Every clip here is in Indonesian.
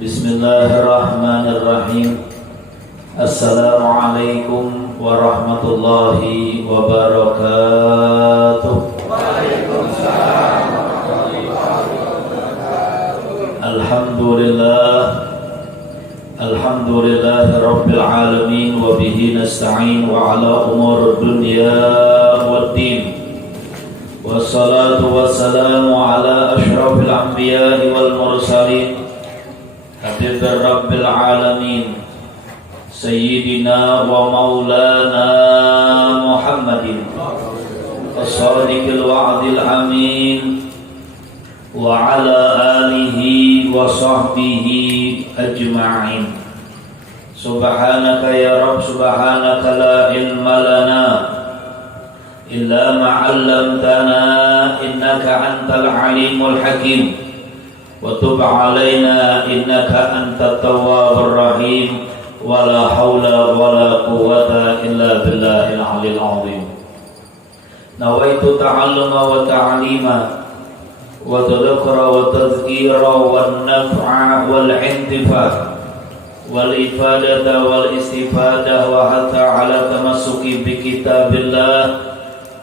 Bismillahirrahmanirrahim. Assalamualaikum warahmatullahi wabarakatuh. Waalaikumsalam warahmatullahi wabarakatuh. Alhamdulillahi rabbil alamin wa bihi nasta'in wa ala umur dunya waddin. Wassalatu wassalamu ala ashrafil anbiya'i wal mursalin habibir rabbil alamin sayyidina wa maulana Muhammadin as-sadiqil wa'dil amin wa ala alihi wa sahbihi ajma'in. Subhanaka ya Rabb, subhanaka la ilma lana illa ma 'allamtana innaka antal alimul hakim wa tub 'alaina innaka antat tawwabur rahim wa la haula wa la quwwata illa billahil 'aliyyil 'azim. Nawaitu ta'alluma wa ta'lima wa tadhakkura wa tadhkira wan naf'a wal intifa' wal ifadata wal istifadah wa hatta ala tamassuki bi kitabillah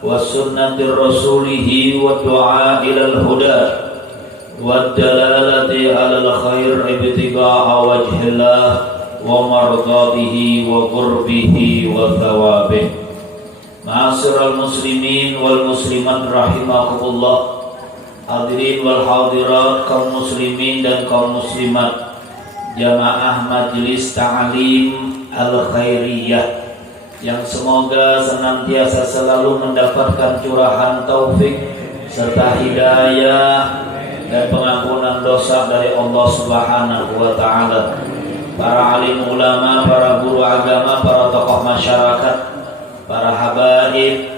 wa sunnatir rasulihi wa du'a ilal huda wa dalalati alal khair ibtigha'a wajhillah wa mardatihi wa qurbihi wa thawabih. Ma'asyiral muslimin wal muslimat rahimakumullah. Hadirin wal hadirat, kaum muslimin dan kaum muslimat, jamaah majelis ta'lim al-khairiyah yang semoga senantiasa selalu mendapatkan curahan taufik serta hidayah dan pengampunan dosa dari Allah Subhanahu wa taala. Para alim ulama, para guru agama, para tokoh masyarakat, para habaib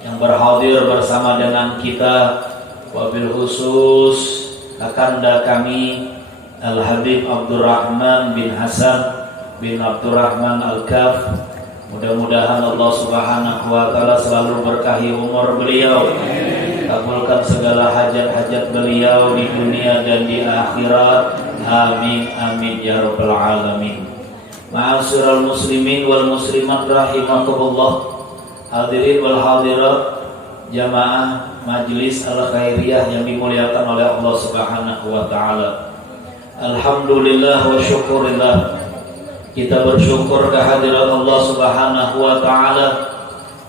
yang berhadir bersama dengan kita, wabil khusus kakanda kami Al-Habib Abdurrahman bin Hasan bin Abdurrahman Al-Kaf. Mudah-mudahan Allah Subhanahu wa taala selalu berkahi umur beliau, kabulkan segala hajat-hajat beliau di dunia dan di akhirat. Amin amin ya rabbal alamin. Ma'asyiral muslimin wal muslimat rahimakumullah. Hadirin wal hadirat, jamaah Majelis Al-Khairiyah yang dimuliakan oleh Allah Subhanahu wa taala. Alhamdulillah wa syukurillah, kita bersyukur kehadirat Allah Subhanahu wa taala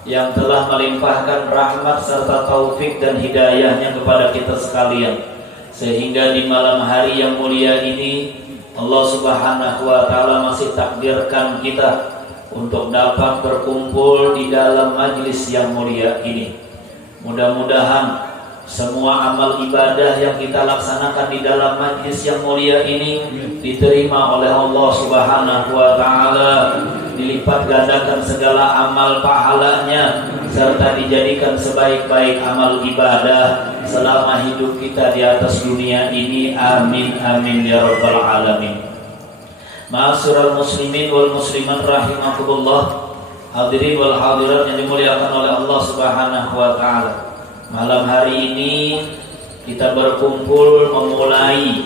yang telah melimpahkan rahmat serta taufik dan hidayahnya kepada kita sekalian, sehingga di malam hari yang mulia ini Allah Subhanahu wa taala masih takdirkan kita untuk dapat berkumpul di dalam majlis yang mulia ini. Mudah-mudahan semua amal ibadah yang kita laksanakan di dalam majlis yang mulia ini diterima oleh Allah Subhanahu wa taala, dilipat gandakan segala amal pahalanya serta dijadikan sebaik-baik amal ibadah selama hidup kita di atas dunia ini. Amin amin ya rabbal alamin. Ma'asyiral muslimin wal muslimat rahimakumullah. Hadirin wal hadirat yang dimuliakan oleh Allah Subhanahu wa taala. Malam hari ini kita berkumpul memulai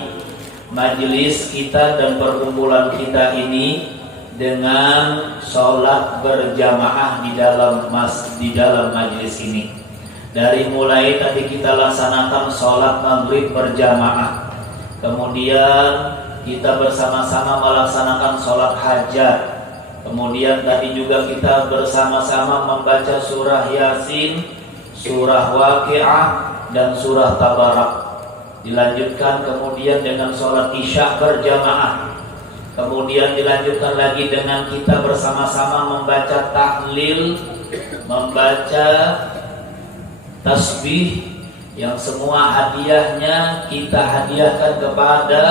majelis kita dan perkumpulan kita ini dengan sholat berjamaah di dalam majelis ini. Dari mulai tadi kita laksanakan sholat maghrib berjamaah, kemudian kita bersama-sama melaksanakan sholat hajat, kemudian tadi juga kita bersama-sama membaca surah Yasin, surah Waqi'ah dan surah Tabarak. Dilanjutkan kemudian dengan sholat isya berjamaah. Kemudian dilanjutkan lagi dengan kita bersama-sama membaca tahlil, membaca tasbih, yang semua hadiahnya kita hadiahkan kepada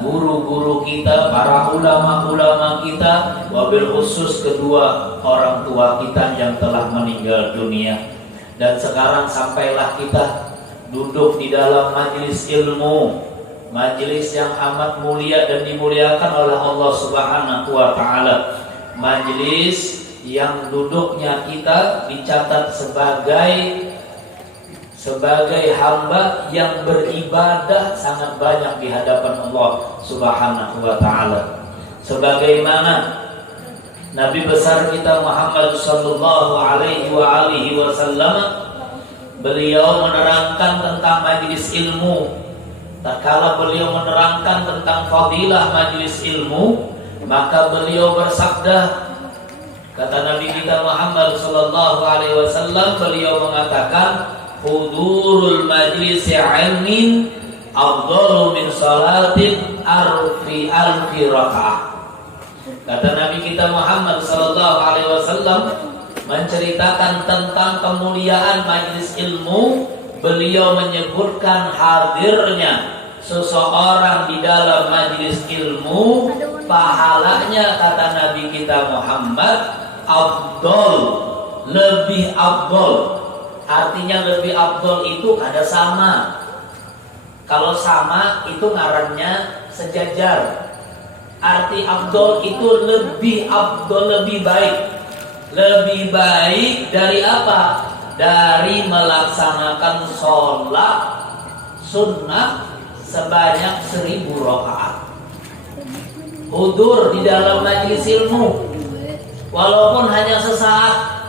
guru-guru kita, para ulama-ulama kita, wabil khusus kedua orang tua kita yang telah meninggal dunia. Dan sekarang sampailah kita duduk di dalam majelis ilmu, majelis yang amat mulia dan dimuliakan oleh Allah Subhanahu wa taala. Majelis yang duduknya kita dicatat sebagai sebagai hamba yang beribadah sangat banyak di hadapan Allah Subhanahu wa taala. Sebagaimana Nabi besar kita Muhammad sallallahu alaihi wasallam, beliau menerangkan tentang majelis ilmu. Tatkala beliau menerangkan tentang fadilah majelis ilmu, maka beliau bersabda, kata Nabi kita Muhammad sallallahu alaihi wasallam, beliau mengatakan, hudurul majlis ilmin afdalu min salatin alfi rakaah. Kata Nabi kita Muhammad sallallahu alaihi wasallam menceritakan tentang kemuliaan majelis ilmu. Beliau menyebutkan hadirnya seseorang di dalam majelis ilmu, pahalanya kata Nabi kita Muhammad afdal, lebih afdal. Artinya lebih afdal itu ada sama. Kalau sama itu ngarannya sejajar. Arti afdal itu lebih afdal, lebih baik. Lebih baik dari apa? Dari melaksanakan sholat sunnah sebanyak 1000 rakaat. Hudur di dalam majelis ilmu, walaupun hanya sesaat.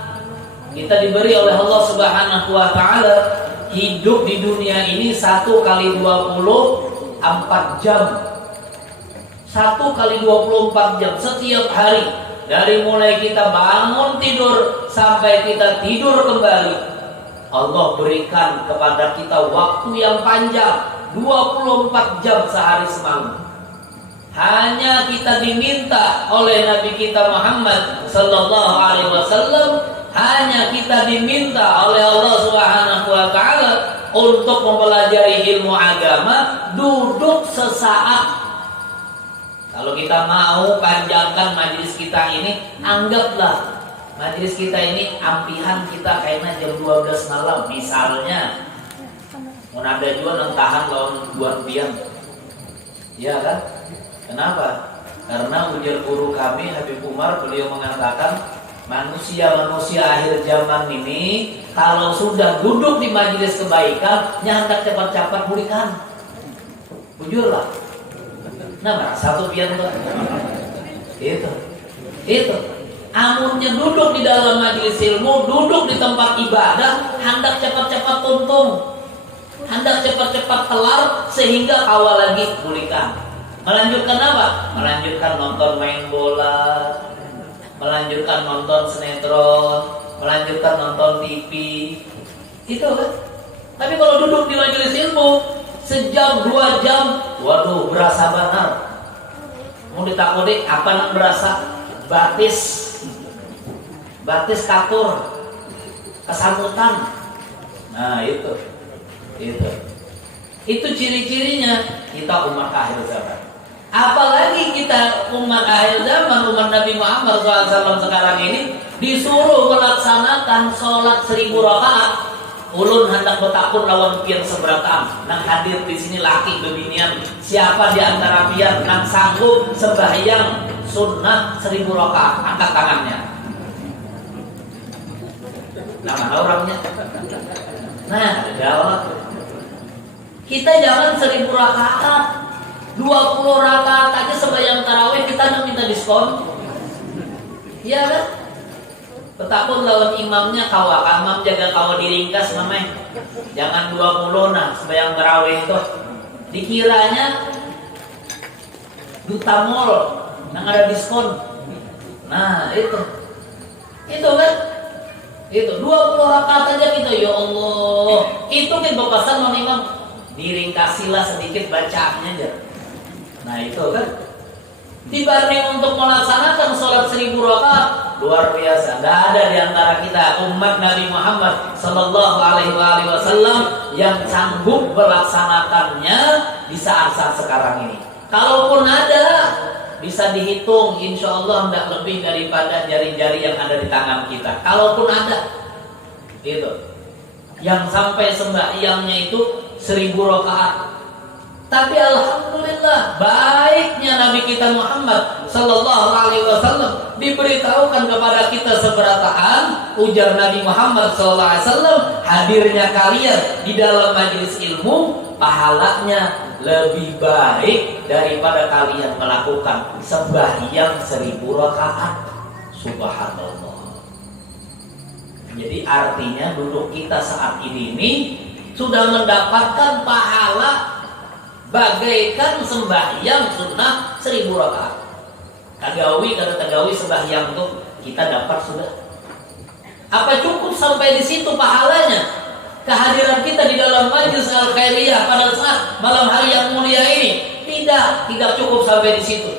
Kita diberi oleh Allah Subhanahu wa taala hidup di dunia ini 1 kali 24 jam. 1 kali 24 jam setiap hari. Dari mulai kita bangun tidur sampai kita tidur kembali, Allah berikan kepada kita waktu yang panjang, 24 jam sehari semalam. Hanya kita diminta oleh Nabi kita Muhammad sallallahu alaihi wasallam, hanya kita diminta oleh Allah Subhanahu wa taala untuk mempelajari ilmu agama, duduk sesaat. Kalau kita mau panjangkan majelis kita ini, anggaplah majelis kita ini ampihan kita kayaknya jam 12 malam misalnya. Mau ada juga nentahan lawan buan pian. Ya kan? Kenapa? Karena ujar guru kami Habib Umar, beliau mengatakan manusia-manusia akhir zaman ini kalau sudah duduk di majelis kebaikan, nyantak cepat-cepat pulihkan. Bujurlah. Nah, satu pian tuh. Itu. Amunnya duduk di dalam majelis ilmu, duduk di tempat ibadah, hendak cepat-cepat tuntung, hendak cepat-cepat kelar sehingga awal lagi pulihkan. Melanjutkan apa? Melanjutkan nonton main bola, melanjutkan nonton sinetron, melanjutkan nonton TV. Itu kan? Tapi kalau duduk di majelis ilmu sejam 2 jam, waduh berasa benar. Mau ditakuti apa nak berasa? Batis katur, kesamutan. Nah itu ciri-cirinya kita umat akhir zaman. Apalagi kita umat akhir zaman, umat Nabi Muhammad SAW sekarang ini disuruh melaksanakan sholat 1000 rakaat. Ulun hendak bertakun lawan pian seberatan. Nang hadir di sini laki bebinian. Siapa di antara pian nang sanggup sembahyang sunnah 1000 rakaat? Angkat tangannya. Nah, mana orangnya? Nah, jawab. Kita jangan 1000 rakaat, 20 rakaat aja sembahyang tarawih kita nang minta diskon. Iya kan? Betapun lawan imamnya kawa, imam jaga kawa diringkas namanya. Jangan 20 nah sembahyang tarawih itu. Dikiranya duta mall yang ada diskon. Nah, itu kan? Itu 20 rakaat aja kita, ya Allah. Itu kan pesan non imam. Diringkasilah sedikit bacaannya aja. Nah, itu kan? Dibanding untuk melaksanakan sholat 1000 rakaat, luar biasa. Tidak ada di antara kita umat Nabi Muhammad Sallallahu Alaihi Wasallam yang sanggup melaksanakannya di saat-saat sekarang ini. Kalaupun ada, bisa dihitung, insya Allah tidak lebih daripada jari-jari yang ada di tangan kita. Kalaupun ada, gitu. Yang sampai sembahyangnya itu 1000 rakaat. Tapi alhamdulillah baiknya Nabi kita Muhammad sallallahu alaihi wasallam diberitahukan kepada kita seberataan, ujar Nabi Muhammad SAW, hadirnya kalian di dalam majelis ilmu pahalanya lebih baik daripada kalian melakukan sembahyang 1000 rakaat. Subhanallah. Jadi artinya duduk kita saat ini sudah mendapatkan pahala bagaikan sembahyang sunnah 1000 rakaat. Tagawi sembahyang tuh kita dapat sudah. Apa cukup sampai di situ pahalanya? Kehadiran kita di dalam majelis al-khairiyah pada saat malam hari yang mulia ini tidak cukup sampai di situ.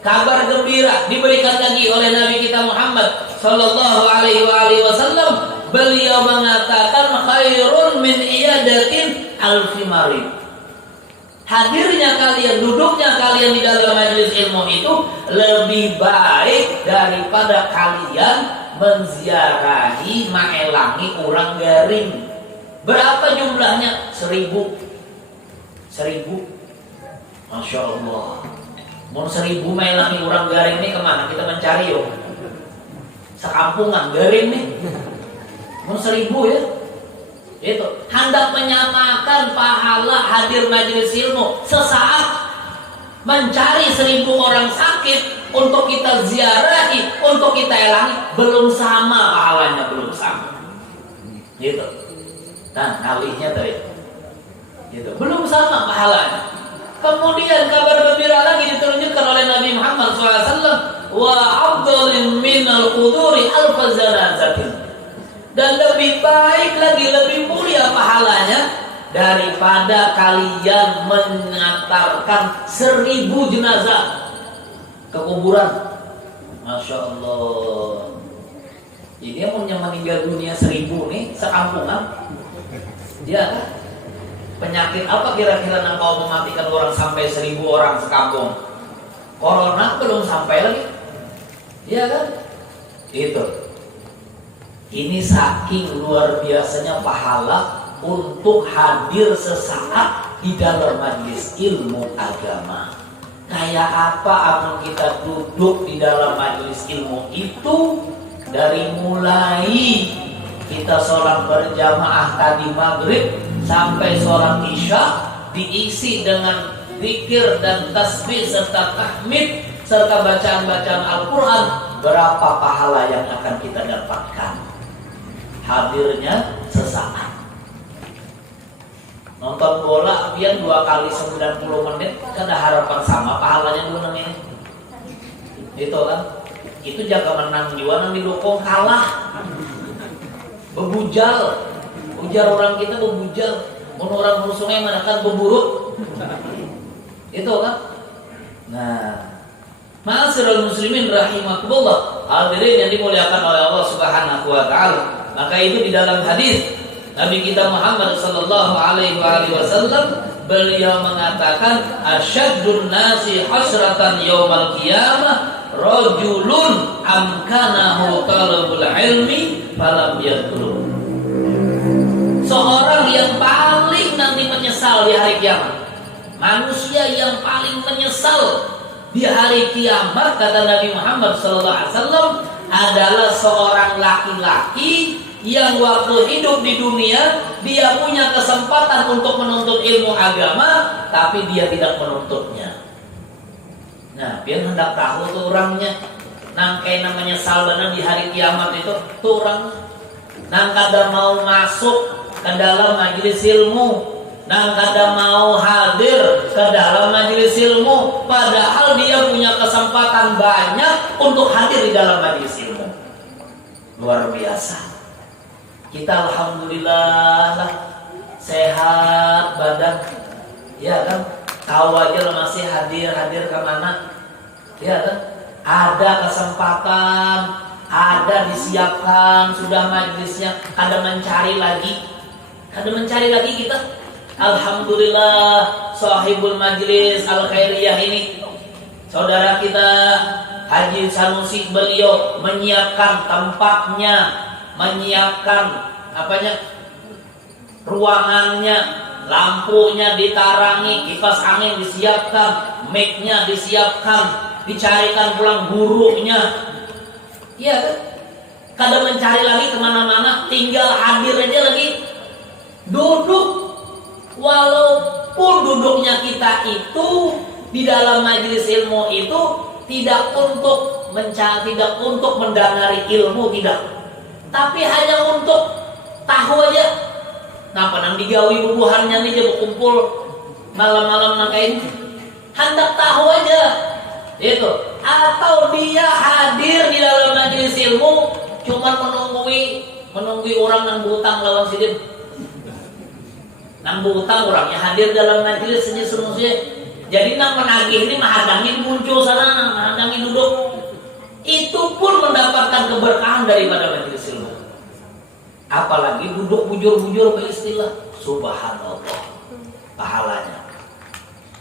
Kabar gembira diberikan lagi oleh Nabi kita Muhammad sallallahu alaihi wasallam. Beliau mengatakan khairun min iyadatin alfi marid. Hadirnya kalian, duduknya kalian di dalam majelis ilmu itu lebih baik daripada kalian menziarahi, maelangi orang garing. Berapa jumlahnya? 1000. Masya Allah. Mau 1000 maelangi orang garing ini kemana kita mencari yuk? Sekampungan garing nih. Mau 1000 ya? Itu hendak menyamakan pahala hadir majelis ilmu sesaat mencari 1000 orang sakit untuk kita ziarahi, untuk kita elangi, belum sama pahalanya, belum sama. Gitu. Nah, alihnya tadi. Gitu. Belum sama pahalanya. Kemudian kabar gembira lagi ditunjukkan oleh Nabi Muhammad SAW, wa afdalin minal quduri alfa zanazatin. Dan lebih baik lagi, lebih mulia pahalanya daripada kalian mengantarkan 1000 jenazah ke kuburan. Masya Allah. Ini yang meninggal dunia 1000 nih sekampungan. Ya kan? Penyakit apa kira-kira yang kau mematikan orang sampai 1000 orang sekampung? Corona belum sampai lagi. Ya kan? Itu. Ini saking luar biasanya pahala untuk hadir sesaat di dalam majelis ilmu agama. Kayak apa amun kita duduk di dalam majelis ilmu itu, dari mulai kita sholat berjamaah tadi maghrib sampai sholat isya diisi dengan zikir dan tasbih serta tahmid serta bacaan-bacaan Al-Quran. Berapa pahala yang akan kita dapatkan? Hadirnya sesaat. Nonton bola pian 2 kali 90 menit kan ada harapan sama pahalanya 2 menit. Itu kan. Itu jaga menang juga nang didukung kalah. Bebujal. Ujar orang kita bebujal. Mun orang musuhnya mana kan beburuk. Itu kan. Nah, ma'asyiral muslimin rahimakumullah, hadirin yang dimuliakan oleh Allah Subhanahu wa taala. Maka itu di dalam hadis Nabi kita Muhammad sallallahu alaihi wasallam, beliau mengatakan asyaddun nasi hasratan yaumal qiyamah rajulun amkanahu talabul ilmi falam yadkhul. Seorang yang paling nanti menyesal di hari kiamat. Manusia yang paling menyesal di hari kiamat, kata Nabi Muhammad sallallahu alaihi wasallam, adalah seorang laki-laki yang waktu hidup di dunia dia punya kesempatan untuk menuntut ilmu agama, tapi dia tidak menuntutnya. Nah, biar hendak tahu tuh orangnya, nang kayak namanya salbanan di hari kiamat itu tuh orang, nang kada mau masuk ke dalam majelis ilmu, nang kada mau hadir ke dalam majelis ilmu, padahal dia punya kesempatan banyak untuk hadir di dalam majelis ilmu. Luar biasa. Kita alhamdulillah lah, sehat badan, ya kan? Tahu aja lah masih hadir kemana, ya kan? Ada kesempatan, ada disiapkan sudah majelisnya, ada mencari lagi kita. Alhamdulillah, sahibul majlis al-khairiyah ini, saudara kita Haji Sanusi, beliau menyiapkan tempatnya, menyiapkan ruangannya, lampunya ditarangi, kipas angin disiapkan, mic-nya disiapkan, dicarikan pulang gurunya, Iya kan? Kadang mencari lagi kemana-mana, tinggal hadir aja lagi. Duduk, walaupun duduknya kita itu di dalam majelis ilmu itu tidak untuk mencari, tidak untuk mendengari ilmu, tidak. Tapi hanya untuk tahu aja. Napa nang digawi bubuhannya nih dia berkumpul malam-malam nangkain. Hendak tahu aja. Itu. Atau dia hadir di dalam majelis ilmu cuman menunggu orang nang butang lawan sidin. Nang butang orangnya hadir dalam majelis senyum-senyum. Jadi nang menagih ini menghadangi muncul sana, menghadangi duduk. Itu pun mendapatkan keberkahan daripada majelis ilmu. Apalagi duduk bujur-bujur beristilah, subhanallah pahalanya.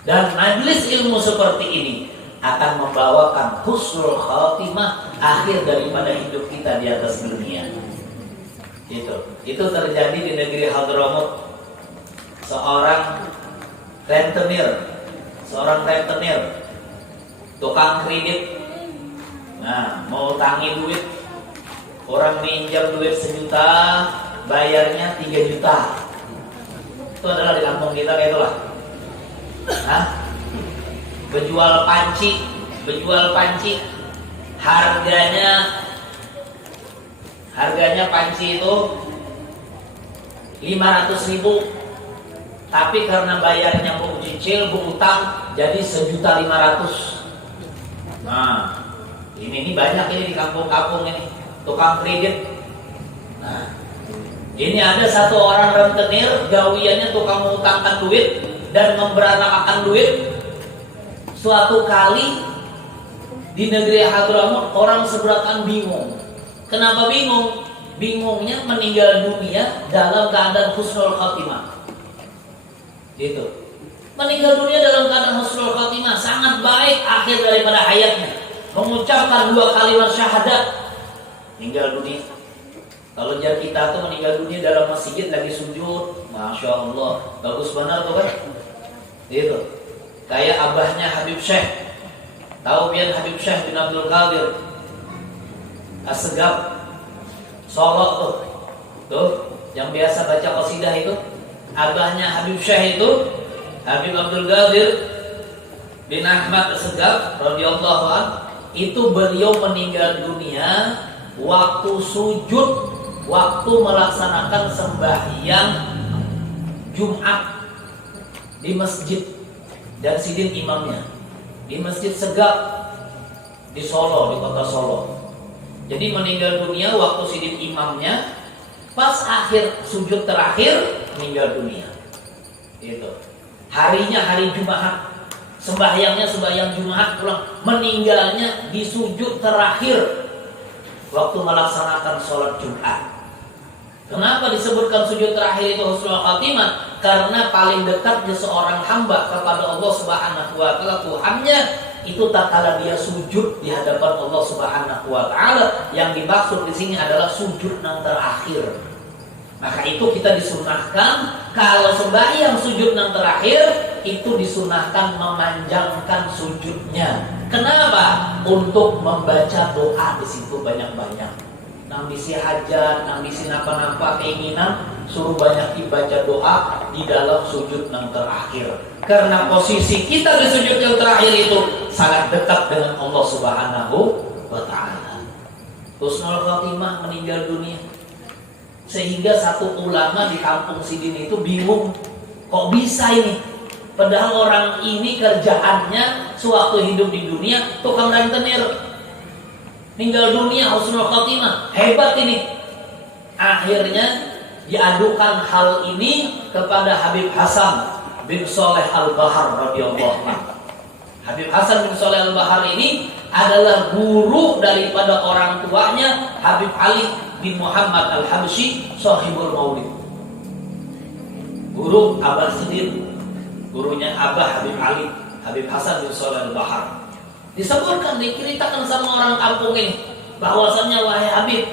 Dan majelis ilmu seperti ini akan membawakan husnul khatimah, akhir daripada hidup kita di atas dunia. Itu terjadi di negeri Hadramut. Seorang rentenir, tukang kredit. Nah, mau tangi duit, orang minjam duit 1 juta, bayarnya 3 juta. Itu adalah di kampung kita kayak itulah. Nah, Berjual panci, harganya panci itu 500.000, tapi karena bayarnya mau cicil, mau utang, jadi 1.500.000. Nah, ini banyak ini di kampung-kampung ini tukang kredit. Nah, ini ada satu orang rentenir, gawiannya tukang mengutangkan duit dan memberanakakan duit. Suatu kali di negeri Hadramut orang seberatan bingung. Kenapa bingung? Bingungnya meninggal dunia dalam keadaan husnul khatimah. Gitu. Meninggal dunia dalam keadaan husnul khatimah, sangat baik akhir daripada hayatnya. Mengucapkan 2 kalimat syahadat, meninggal dunia. Kalau jar kita tuh meninggal dunia dalam masjid lagi sujud, masya Allah, bagus benar tuh kan? Gitu. Kayak abahnya Habib Syekh. Tahu pian Habib Syekh bin Abdul Qadir As-Segaf Solo tuh yang biasa baca qasidah itu. Abahnya Habib Syekh itu Habib Abdul Qadir bin Ahmad As-Segaf radhiyallahu anhu. Itu beliau meninggal dunia waktu sujud, waktu melaksanakan sembahyang Jumat di masjid. Dan sidin imamnya di Masjid Segaf di Solo, di kota Solo. Jadi meninggal dunia waktu sidin imamnya, pas akhir sujud terakhir meninggal dunia. Itu harinya hari Jumat, sembahyangnya sembahyang Jumat, pulang meninggalnya di sujud terakhir waktu melaksanakan sholat Jumat. Kenapa disebutkan sujud terakhir itu husnul khatimah? Karena paling dekatnya seorang hamba kepada Allah Subhanahu wa taala, Tuhannya, itu tatkala dia sujud di hadapan Allah Subhanahu wa taala. Yang dimaksud di sini adalah sujud yang terakhir. Maka itu kita disunahkan kalau sembahyang sujud yang terakhir itu disunahkan memanjangkan sujudnya. Kenapa? Untuk membaca doa di situ banyak-banyak. Nang bisi hajat, nang bisi napa-napa keinginan, suruh banyak dibaca doa di dalam sujud yang terakhir. Karena posisi kita di sujud yang terakhir itu sangat dekat dengan Allah Subhanahu wa taala. Husnul khatimah, meninggal dunia. Sehingga satu ulama di kampung Sidin itu bingung, kok bisa ini? Padahal orang ini kerjaannya sewaktu hidup di dunia tukang rentenir. Meninggal dunia husnul khatimah, hebat ini. Akhirnya diadukan hal ini kepada Habib Hasan bin Soleh Al-Bahar radhiyallahu anhu. Habib Hasan bin Soleh Al-Bahar ini adalah guru daripada orang tuanya Habib Ali bin Muhammad Al-Habsyi Shahibul Maulid. Guru Abah Sidin, gurunya Abah Habib Ali, Habib Hasan bin Soleh Al-Bahar. Disebutkan, diceritakan sama orang kampung ini bahwasannya, wahai Habib,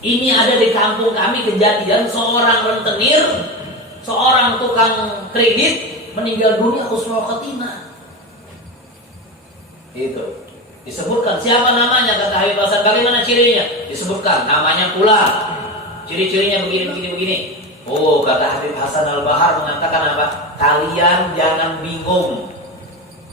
ini ada di kampung kami kejadian seorang rentenir, seorang tukang kredit meninggal dunia husnul khatimah. Itu. Disebutkan siapa namanya, kata Habib Hasan, bagaimana cirinya? Disebutkan namanya pula, ciri-cirinya begini. Oh, kata Habib Hasan Al-Bahar mengatakan apa? Kalian jangan bingung.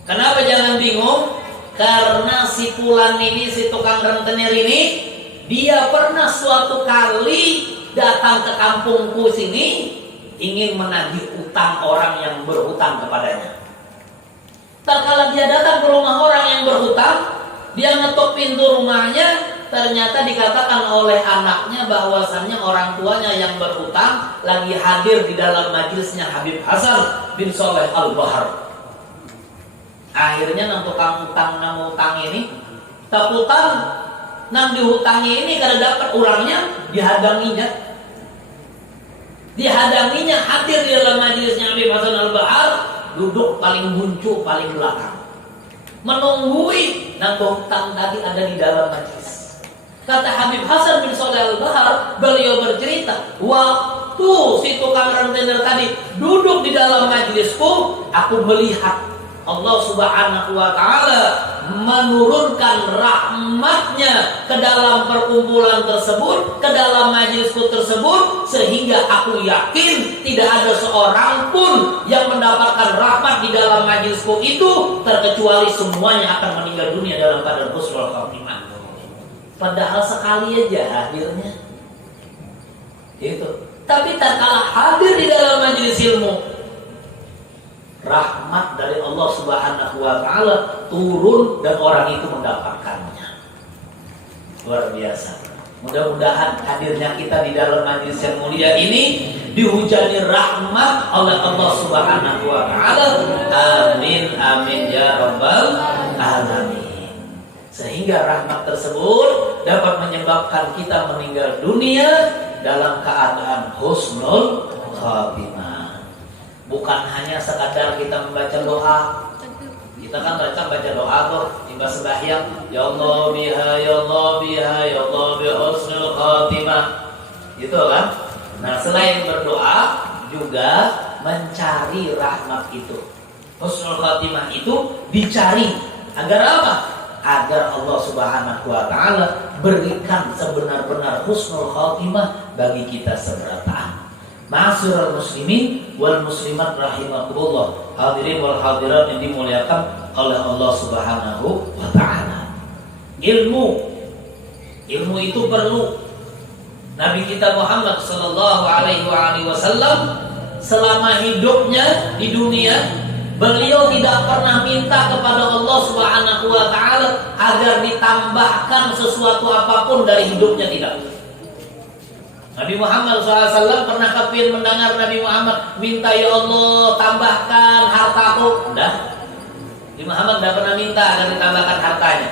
Kenapa jangan bingung? Karena si Fulan ini, si tukang rentenir ini, dia pernah suatu kali datang ke kampungku sini ingin menagih utang orang yang berhutang kepadanya. Terkala dia datang ke rumah orang yang berhutang, dia ngetuk pintu rumahnya, ternyata dikatakan oleh anaknya bahwasannya orang tuanya yang berhutang lagi hadir di dalam majelisnya Habib Hasan bin Shalih Al-Bahar. Akhirnya nang tukang utang nang utang ini takutan nang dihutangi ini kada dapat orangnya, dihadaginya hadir di dalam majelisnya Habib Hasan Al-Bahar, duduk paling buncu paling belakang, menunggui nang hutang tadi ada di dalam majelis. Kata Habib Hasan bin Shalih Al-Bahar, beliau bercerita, waktu si tukang rentenir tadi duduk di dalam majelisku, aku melihat Allah Subhanahu wa Ta'ala menurunkan rahmatnya ke dalam perkumpulan tersebut, ke dalam majelisku tersebut, sehingga aku yakin tidak ada seorang pun yang mendapatkan rahmat di dalam majelisku itu, terkecuali semuanya akan meninggal dunia dalam keadaan husnul khatimah. Padahal sekali aja hadirnya itu. Tapi tak kalah hadir di dalam majelis ilmu, rahmat dari Allah Subhanahu wa Ta'ala turun dan orang itu mendapatkannya. Luar biasa. Mudah-mudahan hadirnya kita di dalam majelis yang mulia ini dihujani rahmat oleh Allah Subhanahu wa Ta'ala. Amin amin ya rabbal alamin. Sehingga rahmat tersebut dapat menyebabkan kita meninggal dunia dalam keadaan husnul khatimah. Bukan hanya sekadar kita membaca doa. Kita kan baca doa tuh tiba sembahyang, ya Allah biha ya Allah biha ya Allah bi husnul khatimah. Gitu kan? Nah, selain berdoa juga mencari rahmat itu. Husnul khatimah itu dicari agar apa? Agar Allah Subhanahu wa Ta'ala berikan sebenar-benar husnul khatimah bagi kita seberata. Ma'asyiral muslimin wal muslimat rahimakumullah, hadirin wal hadirat yang dimuliakan oleh Allah Subhanahu wa Ta'ala. Ilmu itu perlu. Nabi kita Muhammad sallallahu alaihi wasallam selama hidupnya di dunia, beliau tidak pernah minta kepada Allah Subhanahu wa Ta'ala agar ditambahkan sesuatu apapun dari hidupnya, tidak. Nabi Muhammad SAW pernah kepin mendengar Nabi Muhammad minta, ya Allah tambahkan hartaku. Enggak. Nabi Muhammad tidak pernah minta agar ditambahkan hartanya.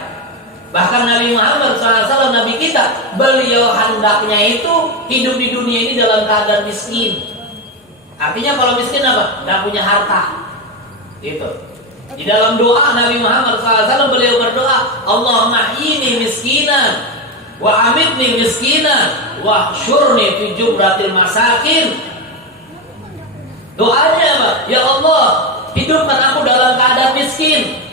Bahkan Nabi Muhammad SAW, Nabi kita, beliau hendaknya itu hidup di dunia ini dalam keadaan miskin. Artinya kalau miskin apa? Tidak punya harta. Itu. Di dalam doa Nabi Muhammad SAW beliau berdoa, Allahumma ini miskinan wa amitni miskinan wa hsyurni fi jumratil masakin. Doanya apa? Ya Allah, hidupkan aku dalam keadaan miskin,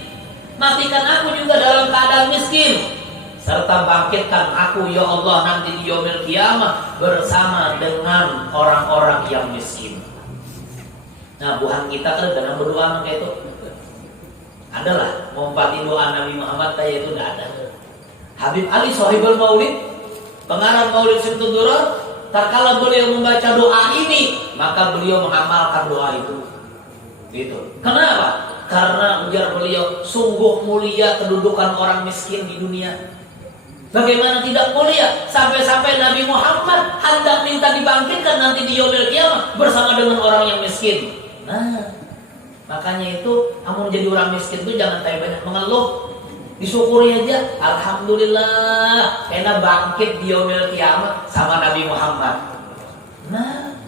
matikan aku juga dalam keadaan miskin, serta bangkitkan aku ya Allah nanti di yaumil qiyamah bersama dengan orang-orang yang miskin. Nah, buhan kita kan dalam berdoa kayak itu adalah mengumpati doa Nabi Muhammad kayak itu tidak ada. Habib Ali Sohibul Maulid, pengarang Maulid Simtudurar, tatkala beliau membaca doa ini, maka beliau mengamalkan doa itu. Gitu. Kenapa? Karena ujar beliau, sungguh mulia kedudukan orang miskin di dunia. Bagaimana tidak mulia? Sampai-sampai Nabi Muhammad hendak minta dibangkitkan nanti di yaumil qiyamah bersama dengan orang yang miskin. Nah, makanya itu, kamu jadi orang miskin itu jangan terlalu banyak mengeluh. Disyukuri aja, alhamdulillah, enak bangkit di yaumil qiyamah sama Nabi Muhammad. Nah,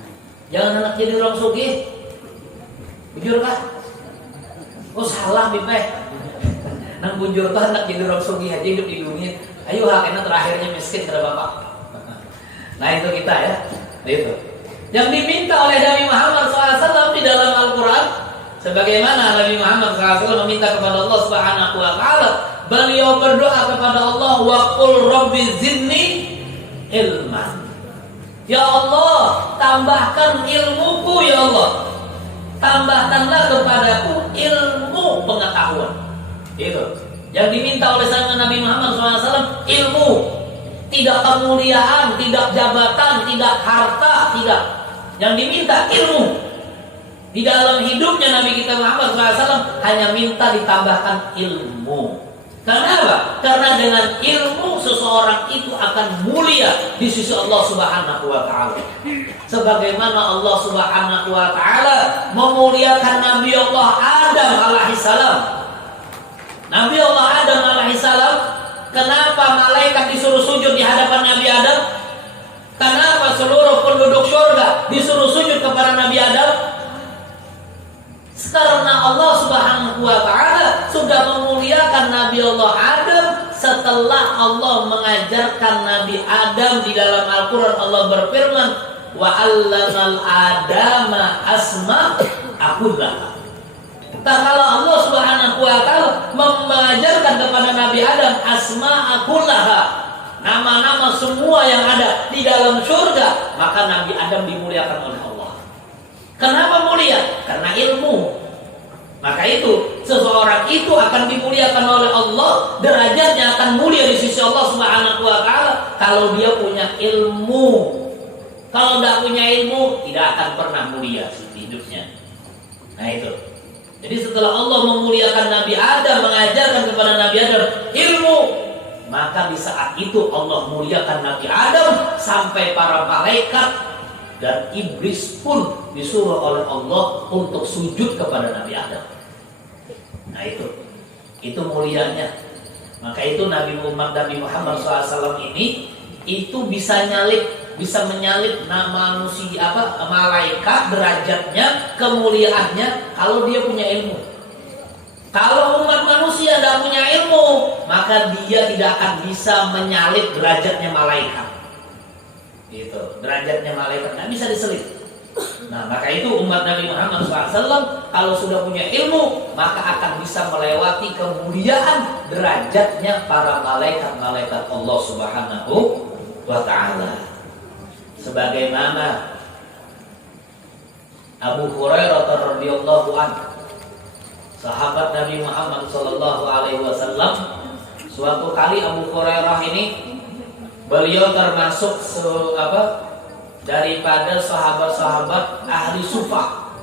jangan anak jadi orang sugih. Bujur kah? Oh salah bipeh. Nang bujur tuh anak jadi orang sugih aja hidup di dunia. Ayo hakena terakhirnya miskin kepada bapak. Nah itu kita ya. Itu. Yang diminta oleh Nabi Muhammad SAW di dalam Al-Quran, sebagaimana Nabi Muhammad SAW meminta kepada Allah Subhanahu wa Ta'ala beliau berdoa kepada Allah, wa qul rabbi zidni ilman. Ya Allah, tambahkan ilmuku ya Allah. Tambahkanlah kepadaku ilmu pengetahuan. Itu yang diminta oleh Nabi Muhammad SAW, ilmu. Tidak kemuliaan, tidak jabatan, tidak harta, tidak. Yang diminta ilmu. Di dalam hidupnya Nabi kita Muhammad SAW hanya minta ditambahkan ilmu. Kenapa? Karena dengan ilmu seseorang itu akan mulia di sisi Allah Subhanahu wa taala. Sebagaimana Allah Subhanahu wa taala memuliakan Nabi Allah Adam alaihissalam. Nabi Allah Adam alaihissalam, kenapa malaikat disuruh sujud di hadapan Nabi Adam? Kenapa seluruh penduduk surga disuruh sujud kepada Nabi Adam? Karena Allah Subhanahu wa taala sudah memuliakan Nabi Allah Adam setelah Allah mengajarkan Nabi Adam. Di dalam Al-Qur'an Allah berfirman, wa 'allamal adama asma'akullah. Tatkala Allah Subhanahu wa taala mengajarkan kepada Nabi Adam asma'akullah, nama-nama semua yang ada di dalam surga, maka Nabi Adam dimuliakan oleh Allah. Kenapa mulia? Karena ilmu. Maka itu seseorang itu akan dimuliakan oleh Allah, derajatnya akan mulia di sisi Allah Subhanahu wa taala kalau dia punya ilmu. Kalau tidak punya ilmu, tidak akan pernah mulia hidupnya. Nah itu. Jadi setelah Allah memuliakan Nabi Adam, mengajarkan kepada Nabi Adam ilmu, maka di saat itu Allah muliakan Nabi Adam sampai para malaikat dan iblis pun disuruh oleh Allah untuk sujud kepada Nabi Adam. Nah itu mulianya. Maka itu Nabi Muhammad SAW ini itu bisa menyalip nama manusia malaikat derajatnya, kemuliaannya kalau dia punya ilmu. Kalau umat manusia tidak punya ilmu, maka dia tidak akan bisa menyalip derajatnya malaikat. Itu derajatnya malaikat nggak bisa diselip. Nah maka itu umat Nabi Muhammad SAW kalau sudah punya ilmu maka akan bisa melewati kemuliaan derajatnya para malaikat Allah Subhanahu wa taala. Sebagaimana Abu Hurairah radhiyallahu anhu, sahabat Nabi Muhammad sallallahu alaihi wasallam, suatu kali Abu Hurairah ini beliau termasuk daripada sahabat-sahabat ahli sufah.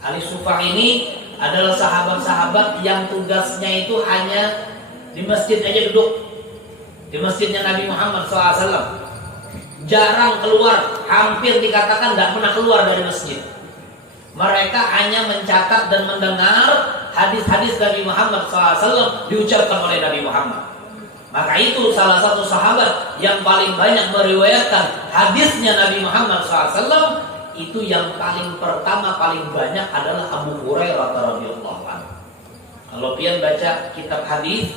Ahli sufah ini adalah sahabat-sahabat yang tugasnya itu hanya di masjid aja duduk, di masjidnya Nabi Muhammad SAW. Jarang keluar, hampir dikatakan tidak pernah keluar dari masjid. Mereka hanya mencatat dan mendengar hadis-hadis Nabi Muhammad SAW diucapkan oleh Nabi Muhammad. Maka itu salah satu sahabat yang paling banyak meriwayatkan hadisnya Nabi Muhammad SAW. Itu yang paling pertama, paling banyak adalah Abu Hurairah radhiyallahu anhu. Kalau pian baca kitab hadis,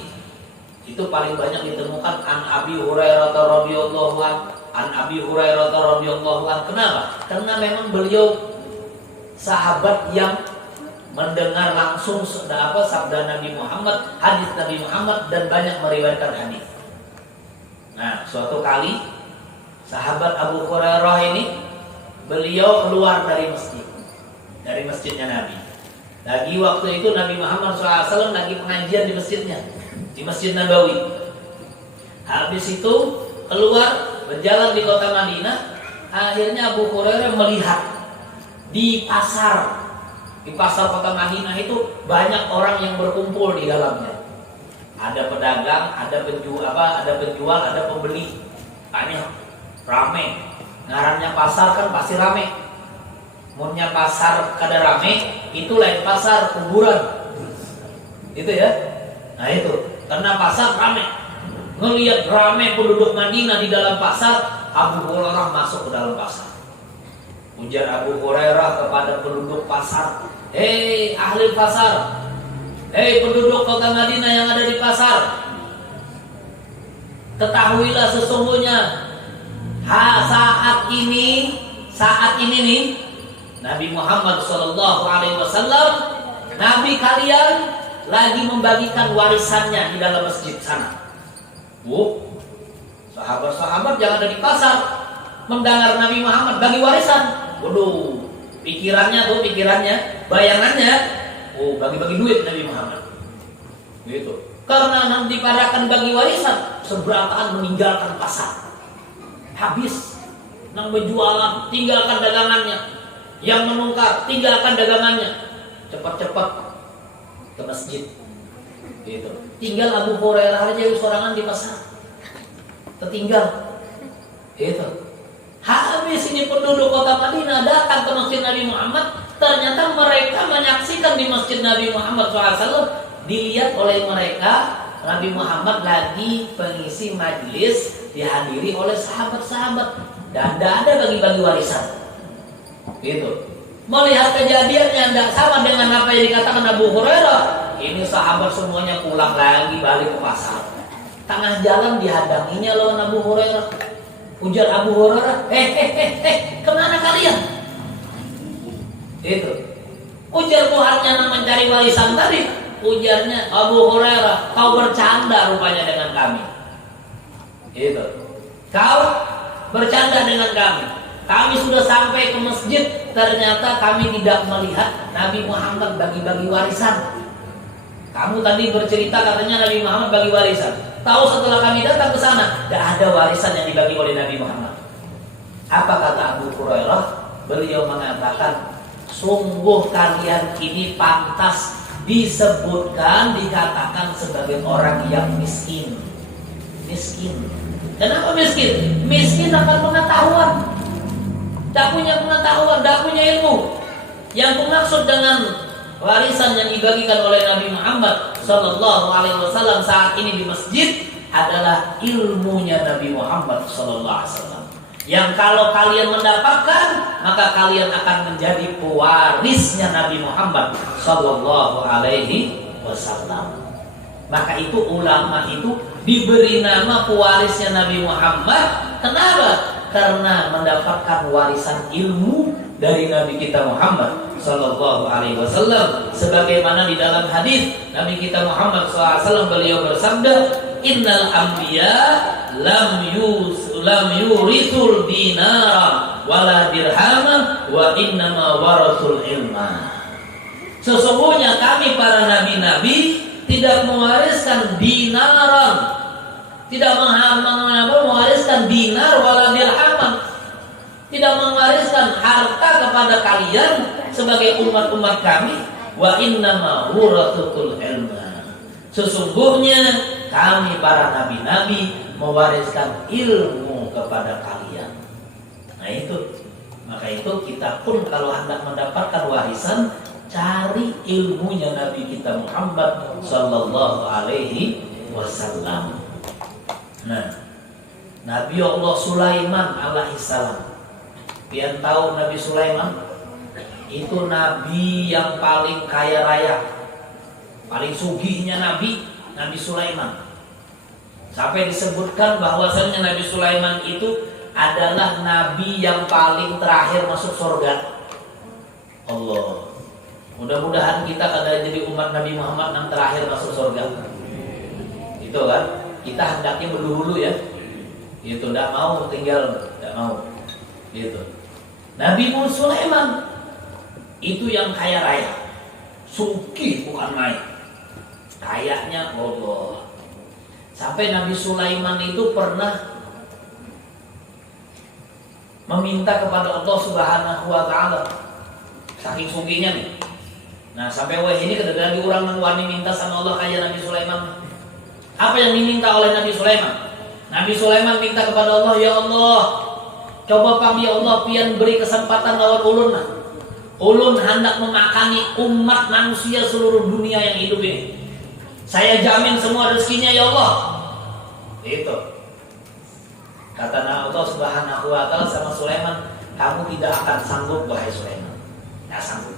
itu paling banyak ditemukan an Abi Hurairah radhiyallahu anhu, an Abi Hurairah radhiyallahu anhu. Kenapa? Karena memang beliau sahabat yang mendengar langsung sabda Nabi Muhammad, hadis Nabi Muhammad, dan banyak meriwayatkan hadis. Nah, suatu kali sahabat Abu Hurairah ini beliau keluar dari masjidnya Nabi. Lagi waktu itu Nabi Muhammad SAW lagi pengajian di masjidnya, di Masjid Nabawi. Habis itu keluar berjalan di kota Madinah. Akhirnya Abu Hurairah melihat di pasar kota Madinah itu banyak orang yang berkumpul di dalamnya. Ada pedagang, ada penjual, ada pembeli. Banyak, rame. Ngarannya pasar kan pasti rame. Munnya pasar kada rame, itu lain pasar kuburan. Itu ya. Nah itu, karena pasar rame. Ngelihat rame penduduk Madinah di dalam pasar, Abu Hurairah masuk ke dalam pasar. Ujar Abu Hurairah kepada penduduk pasar, "Hei ahli pasar, hei penduduk kota Madinah yang ada di pasar, ketahuilah sesungguhnya saat ini nih Nabi Muhammad SAW, Nabi kalian lagi membagikan warisannya di dalam masjid sana. Sahabat-sahabat yang ada di pasar mendengar Nabi Muhammad bagi warisan. Waduh, pikirannya, bayangannya, bagi-bagi duit Nabi Muhammad. Gitu. Karena nanti pada akan bagi warisan, seberapaan meninggalkan pasar. Habis, yang berjualan tinggalkan dagangannya, yang menukar tinggalkan dagangannya, cepat-cepat ke masjid. Gitu. Tinggal Abu Hurairah aja sorangan di pasar, tertinggal. Gitu. Habis ini penduduk kota Madinah datang ke masjid Nabi Muhammad, ternyata mereka menyaksikan di masjid Nabi Muhammad SAW, dilihat oleh mereka Nabi Muhammad lagi pengisi majlis, dihadiri oleh sahabat-sahabat, dan tidak ada bagi-bagi warisan. Gitu. Melihat kejadiannya tidak sama dengan apa yang dikatakan Abu Hurairah, ini sahabat semuanya pulang lagi balik ke pasar. Tengah jalan dihadanginya lawan Abu Hurairah. Ujar Abu Hurairah, kemana kalian? Itu. Ujar Tuhannya mencari warisan tadi. Ujarnya, Abu Hurairah, kau bercanda rupanya dengan kami. Itu. Kau bercanda dengan kami. Kami sudah sampai ke masjid, ternyata kami tidak melihat Nabi Muhammad bagi-bagi warisan. Kamu tadi bercerita katanya Nabi Muhammad bagi warisan. Tahu setelah kami datang ke sana, tidak ada warisan yang dibagi oleh Nabi Muhammad. Apa kata Abu Hurairah? Beliau mengatakan, sungguh kalian ini pantas disebutkan, dikatakan sebagai orang yang miskin. Miskin. Kenapa miskin? Miskin akan pengetahuan. Tak punya pengetahuan, tak punya ilmu. Yang kumaksud dengan warisan yang dibagikan oleh Nabi Muhammad Sallallahu Alaihi Wasallam saat ini di masjid adalah ilmunya Nabi Muhammad Sallallahu Alaihi Wasallam. Yang kalau kalian mendapatkan, maka kalian akan menjadi pewarisnya Nabi Muhammad Sallallahu Alaihi Wasallam. Maka itu ulama itu diberi nama pewarisnya Nabi Muhammad. Kenapa? Karena mendapatkan warisan ilmu dari Nabi kita Muhammad Sallallahu Alaihi Wasallam, sebagaimana di dalam hadis Nabi kita Muhammad SAW beliau bersabda, Innal anbiya lam yurithul dinara wala dirhama wa innama warathul ilma. Sesungguhnya kami para nabi-nabi tidak mewariskan dinaran, tidak mewariskan dinar wala dirham, tidak mewariskan harta kepada kalian sebagai umat-umat kami. Wa innama warathul ilma. Sesungguhnya kami para nabi-nabi mewariskan ilmu kepada kalian. Nah itu. Maka itu kita pun kalau hendak mendapatkan warisan, cari ilmunya Nabi kita Muhammad Sallallahu Alaihi Wasallam. Nah, Nabi Allah Sulaiman alaihissalam. Kalian tahu Nabi Sulaiman? Itu Nabi yang paling kaya raya, paling sugihnya Nabi Sulaiman. Sampai disebutkan bahwasanya Nabi Sulaiman itu adalah Nabi yang paling terakhir masuk surga. Allah. Mudah-mudahan kita kada jadi umat Nabi Muhammad yang terakhir masuk surga. Itu kan? Kita hendaknya berdulu ya. Itu tidak mau tinggal, tidak mau. Gitu. Nabi Sulaiman itu yang kaya raya, sugih bukan main. Kayaknya Allah. Sampai Nabi Sulaiman itu pernah meminta kepada Allah Subhanahu wa taala. Saking sugihnya nih. Nah, sampai ini kedengaran diurang nang wani minta sama Allah kaya Nabi Sulaiman. Apa yang diminta oleh Nabi Sulaiman? Nabi Sulaiman minta kepada Allah, ya Allah, coba pang ya Allah pian beri kesempatan lawan ulun nah. Ulun hendak memakani umat manusia seluruh dunia yang hidup ini. Saya jamin semua rezekinya ya Allah. Itu. Kata Allah Subhanahu wa taala sama Sulaiman, kamu tidak akan sanggup wahai Sulaiman. Tidak sanggup.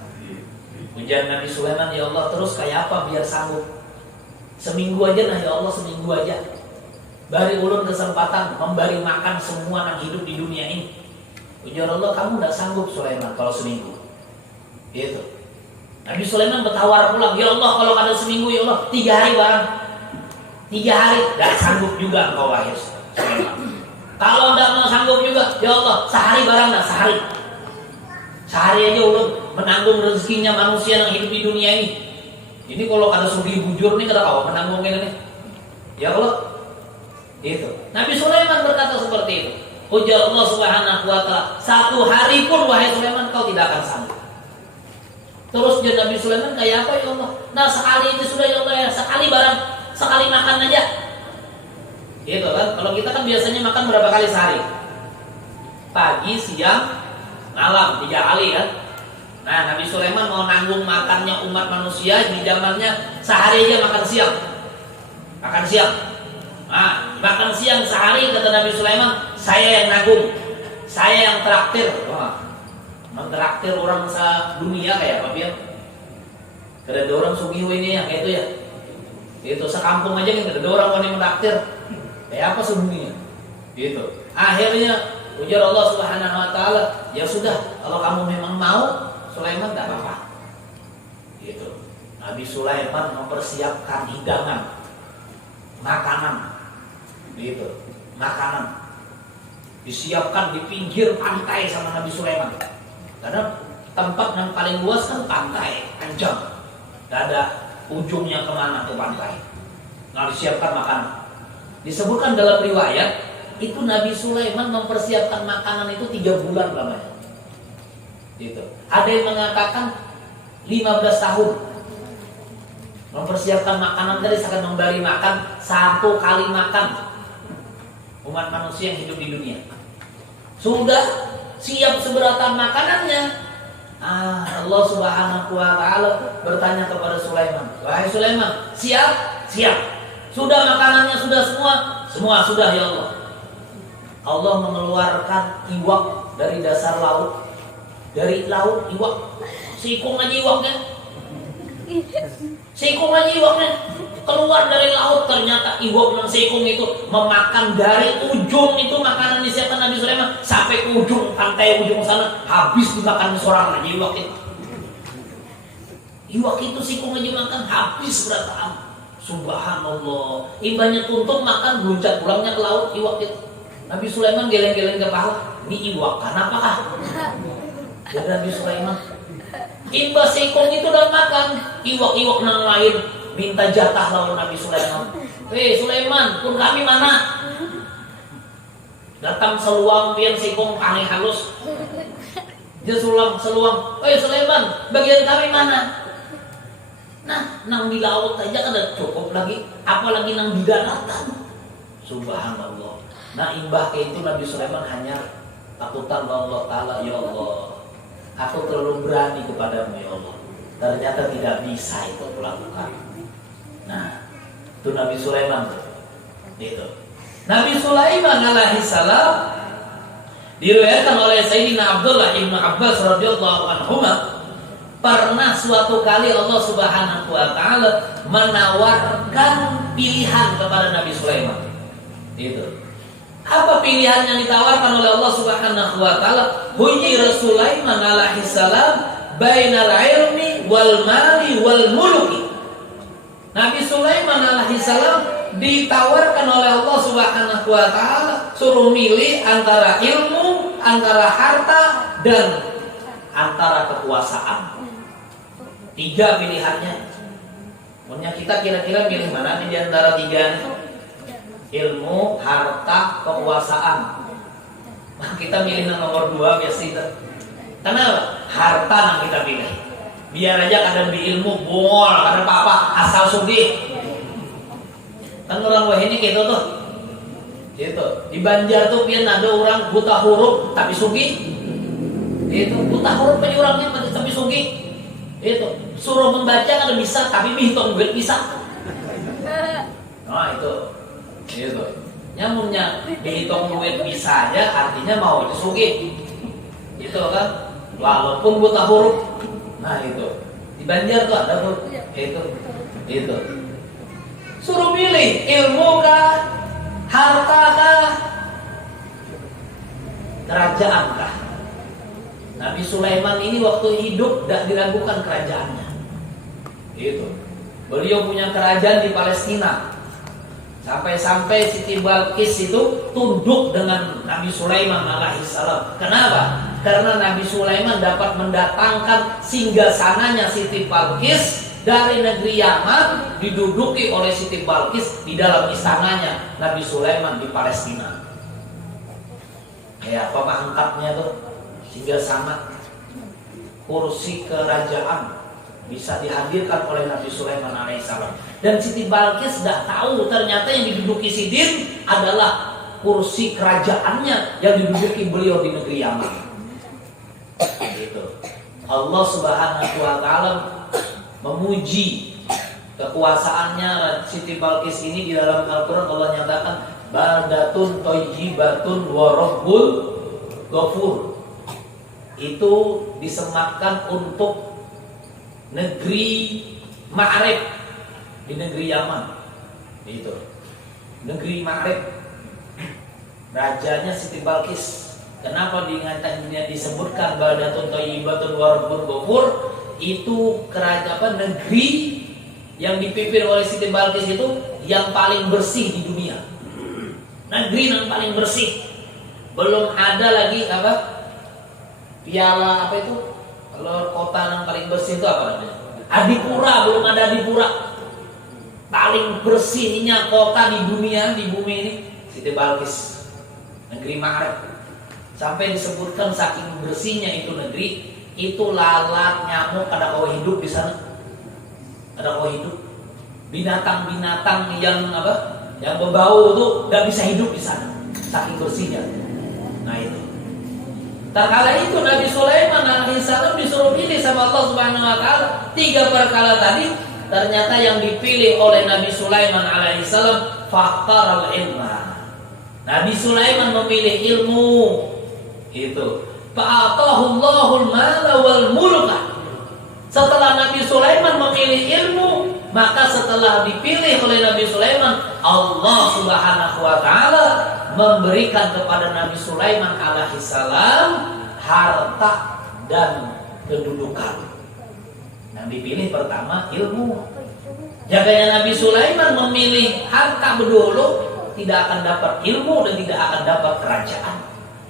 Ujar Nabi Sulaiman, ya Allah terus kayak apa biar sanggup? Seminggu aja nah ya Allah, seminggu aja. Beri ulun kesempatan memberi makan semua yang hidup di dunia ini. Ujar Allah, kamu tidak sanggup Sulaiman kalau seminggu. Itu. Nabi Sulaiman bertawar pulang, ya Allah kalau ada seminggu ya Allah 3 hari barang. 3 hari, gak sanggup juga engkau wahai Sulaiman. Kalau tidak mau sanggup juga, ya Allah sehari barang gak sehari. Sehari aja udah menanggung rezekinya manusia yang hidup di dunia ini. Ini kalau ada sugi bujur nih kata kau menanggungin ini. Ya Allah, itu. Nabi Sulaiman berkata seperti itu. Ujar Allah Subhanahu wa Ta'ala, 1 hari pun wahai Sulaiman kau tidak akan sanggup. Terus dia Nabi Sulaiman kayak apa ya Allah? Nah sekali ini sudah ya Allah ya, sekali barang, sekali makan aja. Gitu kan? Kalau kita kan biasanya makan berapa kali sehari? Pagi, siang, malam 3 kali kan? Nah Nabi Sulaiman mau nanggung makannya umat manusia di zamannya sehari aja makan siang. Makan siang. Nah, makan siang sehari kata Nabi Sulaiman, saya yang nanggung, saya yang traktir. Wah, mentraktir orang dunia kayak apa ya? Ada orang sugih ini yang itu ya. Itu sekampung aja kan ada orang yang mentraktir. Kayak apa sedunia? Gitu. Akhirnya ujar Allah Subhanahu wa Ta'ala, ya sudah, kalau kamu memang mau, Sulaiman tidak apa-apa. Gitu. Nabi Sulaiman mempersiapkan hidangan, makanan. Gitu. Makanan disiapkan di pinggir pantai sama Nabi Sulaiman. Karena tempat yang paling luas kan pantai, panjang. Gak ada ujungnya kemana tuh pantai. Nah disiapkan makanan. Disebutkan dalam riwayat itu Nabi Sulaiman mempersiapkan makanan itu 3 bulan lamanya. Gitu. Ada yang mengatakan 15 tahun mempersiapkan makanan tadi akan memberi makan 1 kali makan umat manusia yang hidup di dunia. Sudah siap seberatan makanannya. Allah Subhanahu wa Ta'ala bertanya kepada Sulaiman, wahai Sulaiman, siap? Siap. Sudah makanannya sudah semua sudah ya Allah. Allah mengeluarkan iwak dari dasar laut. Dari laut iwak. Sikung aja iwaknya. Sikung aja iwaknya. Keluar dari laut, ternyata iwak dan sikung itu memakan dari ujung itu makanan disiapkan Nabi Sulaiman sampai ke ujung pantai ujung sana, habis dimakan seorang aja iwak itu. Iwak itu sikung aja makan habis berapa. Subhanallah. Imbanya tuntung makan luncat pulangnya ke laut iwak itu. Nabi Sulaiman geleng-geleng kepala, ini iwak kenapa kah? Ya Nabi Sulaiman. Imba sikung itu udah makan, iwak-iwak nang lain minta jatah lawan Nabi Sulaiman. Sulaiman, pun kami mana? Datang seluang pian sikung aneh halus. Dia seluang. Sulaiman, bagian kami mana? Nah, nang di laut aja kan udah cukup lagi, apalagi nang di daratan. Subhanallah. Nah, imbah ke itu Nabi Sulaiman hanya takutan Allah Ta'ala, ya Allah, aku terlalu berani kepadamu ya Allah. Ternyata tidak bisa itu kulakukan. Nah, itu Nabi Sulaiman itu. Nabi Sulaiman alaihi salam diriwayatkan oleh Sayyidina Abdullah ibnu Abbas radhiyallahu anhuma, pernah suatu kali Allah Subhanahu wa Ta'ala menawarkan pilihan kepada Nabi Sulaiman. Itu. Apa pilihan yang ditawarkan oleh Allah Subhanahu wa Ta'ala? Huyyira Sulaiman alaihi salam bainal ilmi wal mali wal muluki. Nabi Sulaiman alaihi salam ditawarkan oleh Allah Subhanahu wa Ta'ala suruh milih antara ilmu, antara harta, dan antara kekuasaan. 3 pilihannya. Punya kita kira-kira milih mana di antara 3 itu? Ilmu, harta, kekuasaan. Nah, kita milih nomor 2 biasanya. Karena harta yang kita pilih. Biar aja kadang di ilmu bongol, kadang apa asal sugih. Kan orang wah ini gitu tuh. Gitu. Di Banjar tuh pian ada orang buta huruf tapi sugih. Itu buta huruf punya orangnya tapi sugih. Itu suruh membaca kadang bisa tapi hitung duit bisa. Nah itu. Gitu. Nyamunnya dihitung duit bisa aja artinya mau sugih. Gitu kan. Walaupun buta huruf. Nah itu di Banjar tuh ada tuh itu suruh milih ilmu kah, harta kah, kerajaan kah. Nabi Sulaiman ini waktu hidup tidak diragukan kerajaannya. Itu. Beliau punya kerajaan di Palestina. Sampai-sampai Siti Balqis itu tunduk dengan Nabi Sulaiman alaihissalam. Kenapa? Karena Nabi Sulaiman dapat mendatangkan singgasananya Siti Balqis dari negeri Yaman, diduduki oleh Siti Balqis di dalam istananya Nabi Sulaiman di Palestina. Kayak apa angkatnya tuh? Singgasana, kursi kerajaan bisa dihadirkan oleh Nabi Sulaiman alaihissalam. Dan Siti Balqis sudah tahu ternyata yang diduduki Sidin adalah kursi kerajaannya yang diduduki beliau di negeri Yaman. Gitu. Allah Subhanahu wa taala memuji kekuasaannya Siti Balqis ini. Di dalam Al-Qur'an Allah nyatakan baldatun thayyibatun wa rabbul ghafur. Itu disematkan untuk negeri Ma'rib di negeri Yaman. Itu negeri Ma'rib, rajanya Siti Balqis. Kenapa diingatkannya disebutkan baldatun thayyibatun wa rabbul ghafur? Itu kerajaan negeri yang dipimpin oleh Siti Balqis itu yang paling bersih di dunia. Negeri yang paling bersih. Belum ada lagi piala itu? Kalau kota yang paling bersih itu apa namanya? Adipura, belum ada Adipura. Paling bersihnya kota di dunia, di bumi ini Siti Balqis, negeri Ma'rib. Sampai disebutkan saking bersihnya itu negeri, itu lalat, nyamuk, ada kau hidup di sana. Ada kau hidup. Binatang-binatang yang berbau itu nggak bisa hidup di sana, saking bersihnya. Nah itu. Terkala itu Nabi Sulaiman alaihissalam disuruh pilih sama Allah Subhanahu wa taala 3 perkara tadi. Ternyata yang dipilih oleh Nabi Sulaiman alaihissalam faktaral ilma. Nabi Sulaiman memilih ilmu. Itu. Fa'atahullahul mala wal mulka. Setelah Nabi Sulaiman memilih ilmu, maka setelah dipilih oleh Nabi Sulaiman, Allah Subhanahu wa taala memberikan kepada Nabi Sulaiman alaihissalam harta dan kedudukan. Yang dipilih pertama ilmu. Jaganya Nabi Sulaiman memilih harta berdulu, tidak akan dapat ilmu dan tidak akan dapat kerajaan.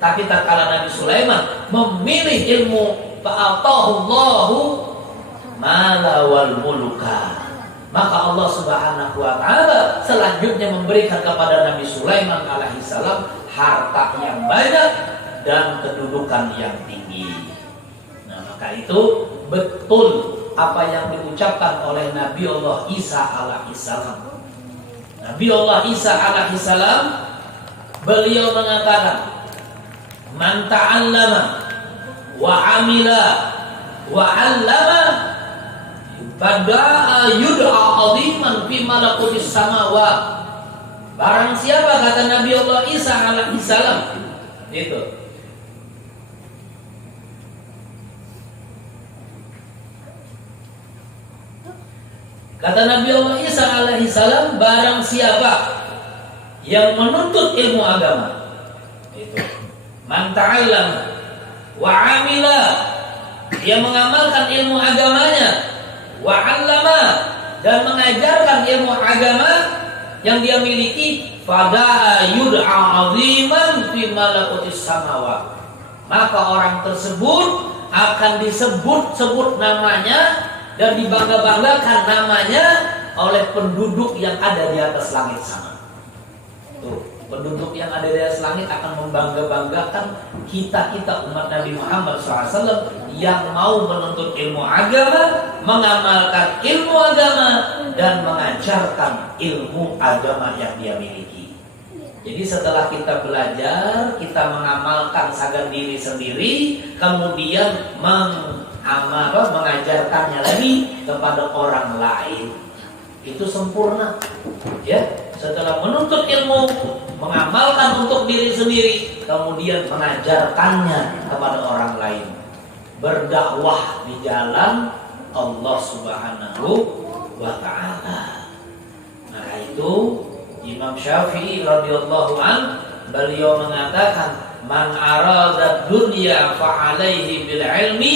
Tapi tatkala Nabi Sulaiman memilih ilmu, fa'atahullahu mala wal mulka, maka Allah Subhanahu wa taala selanjutnya memberikan kepada Nabi Sulaiman alaihissalam harta yang banyak dan kedudukan yang tinggi. Nah, maka itu betul apa yang diucapkan oleh Nabi Allah Isa alaihissalam. Nabi Allah Isa alaihissalam beliau mengatakan, man ta'allama wa amila wa 'allama bada'a yud'a 'aziman fi malakutis samawat. Barang siapa, kata Nabi Allah Isa alaihissalam, itu kata Nabi Allah Isa alaihissalam, barang siapa yang menuntut ilmu agama, itu man ta'allama wa 'amila, dia mengamalkan ilmu agamanya, wa 'allama, dan mengajarkan ilmu agama yang dia miliki, fada'a yud'a 'aziman fi malakutis samawat, maka orang tersebut akan disebut-sebut namanya dan dibangga-banggakan namanya oleh penduduk yang ada di atas langit sana. Tuh, penduduk yang ada di atas langit akan membangga-banggakan kita umat Nabi Muhammad SAW yang mau menuntut ilmu agama, mengamalkan ilmu agama, dan mengajarkan ilmu agama yang dia miliki. Jadi setelah kita belajar, kita mengamalkan sadar diri sendiri, kemudian mengajarkannya lagi kepada orang lain, itu sempurna. Ya, setelah menuntut ilmu, mengamalkan untuk diri sendiri, kemudian mengajarkannya kepada orang lain, berdakwah di jalan Allah Subhanahu wa taala. Maka itu Imam Syafi'i radhiyallahu an, beliau mengatakan, man arada dunya fa alaihi bil ilmi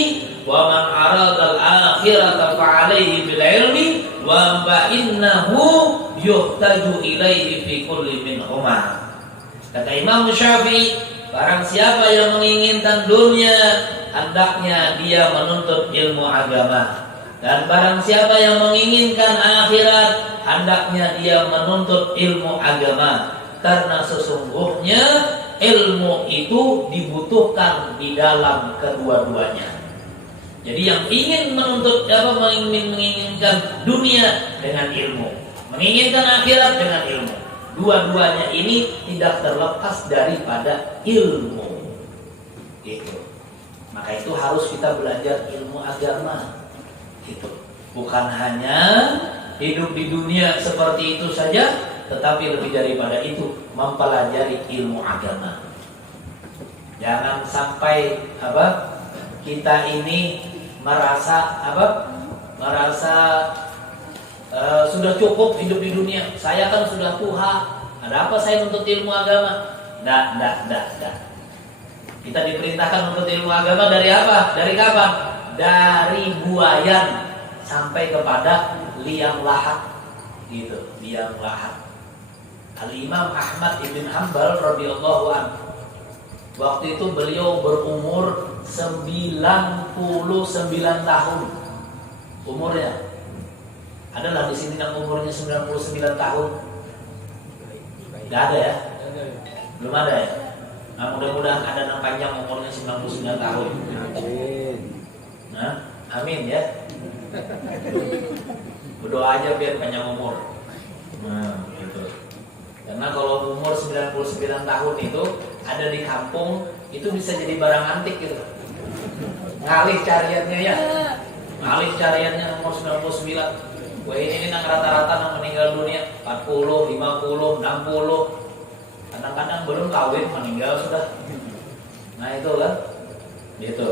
wa man arada al-akhirata fa alaihi bil ilmi wa innahu yuhtaju ilaihi fi kulli minhuma. Kata Imam Syafi'i, barang siapa yang menginginkan dunia, hendaknya dia menuntut ilmu agama. Dan barang siapa yang menginginkan akhirat, hendaknya dia menuntut ilmu agama. Karena sesungguhnya ilmu itu dibutuhkan di dalam kedua-duanya. Jadi yang ingin menuntut menginginkan dunia dengan ilmu, menginginkan akhirat dengan ilmu. Dua-duanya ini tidak terlepas daripada ilmu. Gitu. Maka itu harus kita belajar ilmu agama. Gitu. Bukan hanya hidup di dunia seperti itu saja, tetapi lebih daripada itu mempelajari ilmu agama. Jangan sampai kita ini merasa sudah cukup hidup di dunia. Saya kan sudah tua. Ada apa saya menuntut ilmu agama? Tidak. Kita diperintahkan menuntut ilmu agama dari apa? Dari kapan? Dari buayan sampai kepada liang lahat. Gitu, liang lahat. Al-Imam Ahmad ibn Hanbal radhiyallahu anhu, waktu itu beliau berumur 99 tahun umurnya. Adalah di sini yang umurnya 99 tahun. Tidak ada ya? Belum ada ya? Nah, mudah-mudahan ada yang panjang umurnya 99 tahun. Nah, amin ya. Berdoa aja biar panjang umur. Nah, gitu. Karena kalau umur 99 tahun itu ada di kampung, itu bisa jadi barang antik gitu. Ngalih cariannya ya. Ngalih cariannya umur 99. Wah, ini nang rata-rata nang meninggal dunia 40, 50, 60. Kadang-kadang belum kawin meninggal sudah. Nah, itu kan. Gitu.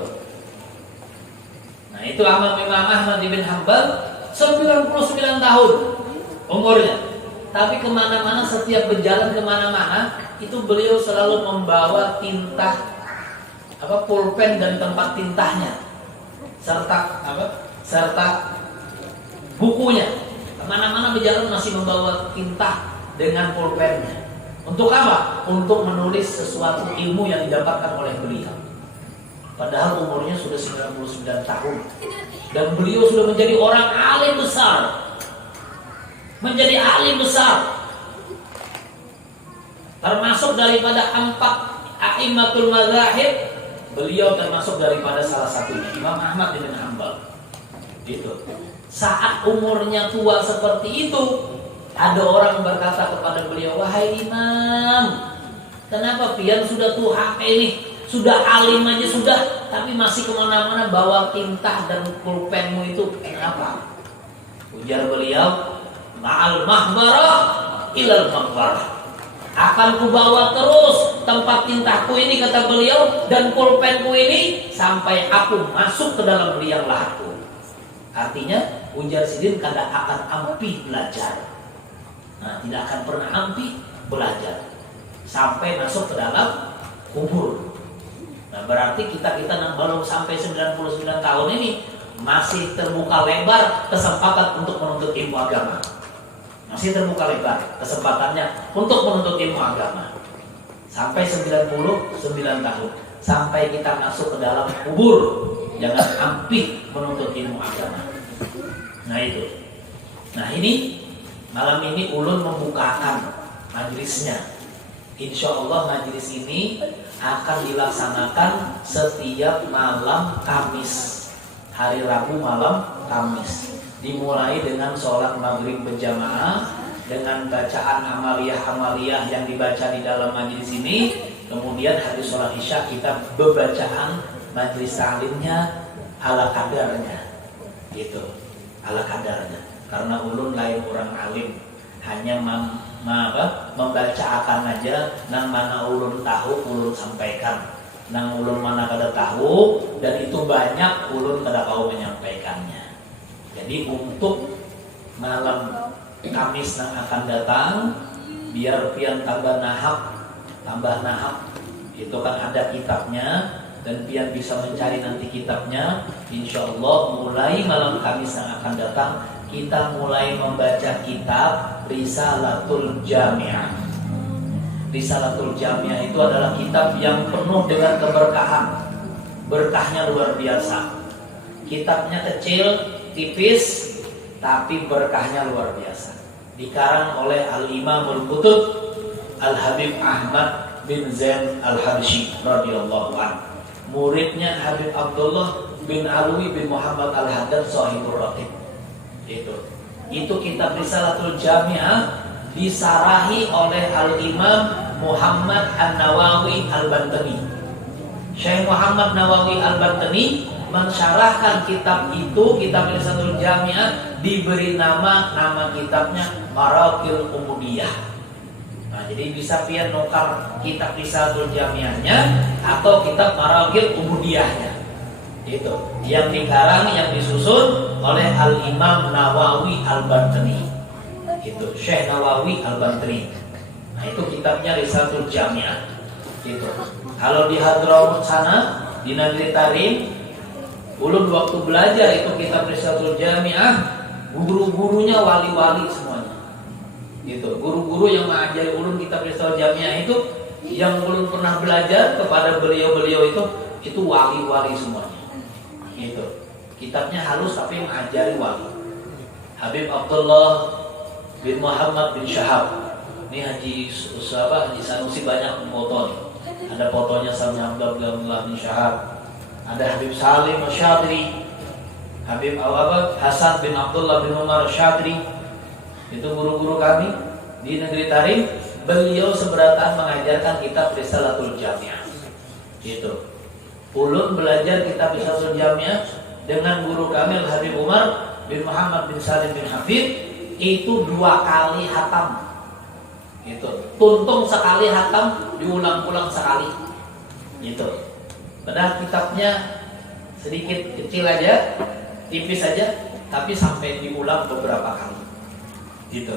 Nah, itu Imam Ahmad bin Hanbal 99 tahun umurnya. Tapi kemana-mana, setiap berjalan kemana-mana, itu beliau selalu membawa tinta, pulpen dan tempat tintanya, serta bukunya. Kemana-mana berjalan masih membawa tinta dengan pulpennya. Untuk apa? Untuk menulis sesuatu ilmu yang didapatkan oleh beliau. Padahal umurnya sudah 99 tahun. Dan beliau sudah menjadi orang alim besar. Menjadi alim besar. Termasuk daripada 4 a'immatul madzahib, beliau termasuk daripada salah satunya, Imam Ahmad bin Hanbal. Gitu. Saat umurnya tua seperti itu, ada orang berkata kepada beliau, "Wahai Imam, kenapa pian sudah tua ini? Sudah alim aja sudah, tapi masih kemana-mana bawa tinta dan pulpenmu itu kenapa?" Ujar beliau, "Ma'al mahbarah ilal mahbarah." Akan kubawa terus tempat tintaku ini, kata beliau, dan pulpenku ini sampai aku masuk ke dalam liang lahatku. Artinya, ujar Sidin kada akan ampi belajar. Nah, tidak akan pernah ampi belajar sampai masuk ke dalam kubur. Nah, berarti kita yang belum sampai 99 tahun ini masih terbuka lebar kesempatan untuk menuntut ilmu agama. Masih terbuka lebar kesempatannya untuk menuntut ilmu agama. Sampai 99 tahun. Sampai kita masuk ke dalam kubur. Jangan ampi menuntut ilmu agama. Nah itu. Nah ini, malam ini ulun membukakan majelisnya. Insya Allah majelis ini akan dilaksanakan setiap malam Kamis. Hari Rabu malam Kamis. Dimulai dengan sholat maghrib berjamaah, dengan bacaan amaliyah-amaliyah yang dibaca di dalam majelis ini. Kemudian habis sholat isya kita bebacaan majelis ta'limnya ala kadarnya. Gitu, ala kadarnya. Karena ulun lain orang alim, hanya membacakan aja, nang mana ulun tahu ulun sampaikan, nang ulun mana kada tahu, dan itu banyak ulun kada tahu menyampaikannya. Jadi untuk malam Kamis yang akan datang, biar pian tambah nahap, itu kan ada kitabnya, dan pian bisa mencari nanti kitabnya. Insya Allah mulai malam Kamis yang akan datang kita mulai membaca kitab Risalatul Jami'ah. Risalatul Jami'ah itu adalah kitab yang penuh dengan keberkahan. Berkahnya luar biasa. Kitabnya kecil, tipis, tapi berkahnya luar biasa. Dikarang oleh Al-Imamul Qutub Al-Habib Ahmad bin Zain Al-Habsyi radhiyallahu anhu. Muridnya Habib Abdullah bin Alwi bin Muhammad Al-Haddad Shahibur Ratib. Itu kitab Risalatul Jami'ah disarahi oleh Al-Imam Muhammad An-Nawawi Al-Bantani. Syekh Muhammad Nawawi Al-Bantani mensyarahkan kitab itu, kitab Risalatul Jami'ah, diberi nama kitabnya Maraqil Umudiyah. Nah, jadi bisa pian nukar kitab Risalatul Jami'ahnya atau kitab Maraqil Umudiyahnya. Itu yang dikarang, yang disusun oleh Al-Imam Nawawi Al-Bantani. Itu Syekh Nawawi Al-Bantani. Nah, itu kitabnya Risalatul Jami'ah. Itu. Kalau di Hadramaut sana di Negeri Tarim, ulun waktu belajar itu kitab Risalatul Jami'ah, guru-gurunya wali-wali semuanya. Gitu. Guru-guru yang mengajari ulun kitab Risalatul Jami'ah itu, yang ulun pernah belajar kepada beliau-beliau itu wali-wali semuanya. Gitu. Kitabnya halus tapi mengajari wali. Habib Abdullah bin Muhammad bin Syahab. Ini Haji Sanusi banyak foto nih. Ada fotonya sama Abdullah bin Syahab. Ada Habib Salim Syadri, Habib Hasan bin Abdullah bin Umar Syadri. Itu guru-guru kami di Negeri Tarim. Beliau seberatan mengajarkan kitab Risalatul Jami'ah. Gitu. Ulun belajar kitab Risalatul Jami'ah dengan guru kami Habib Umar bin Muhammad bin Salim bin Hafid itu 2 kali hatam. Itu tuntung sekali hatam, diulang-ulang sekali. Gitu. Padahal kitabnya sedikit kecil aja, tipis aja, tapi sampai diulang beberapa kali. Gitu.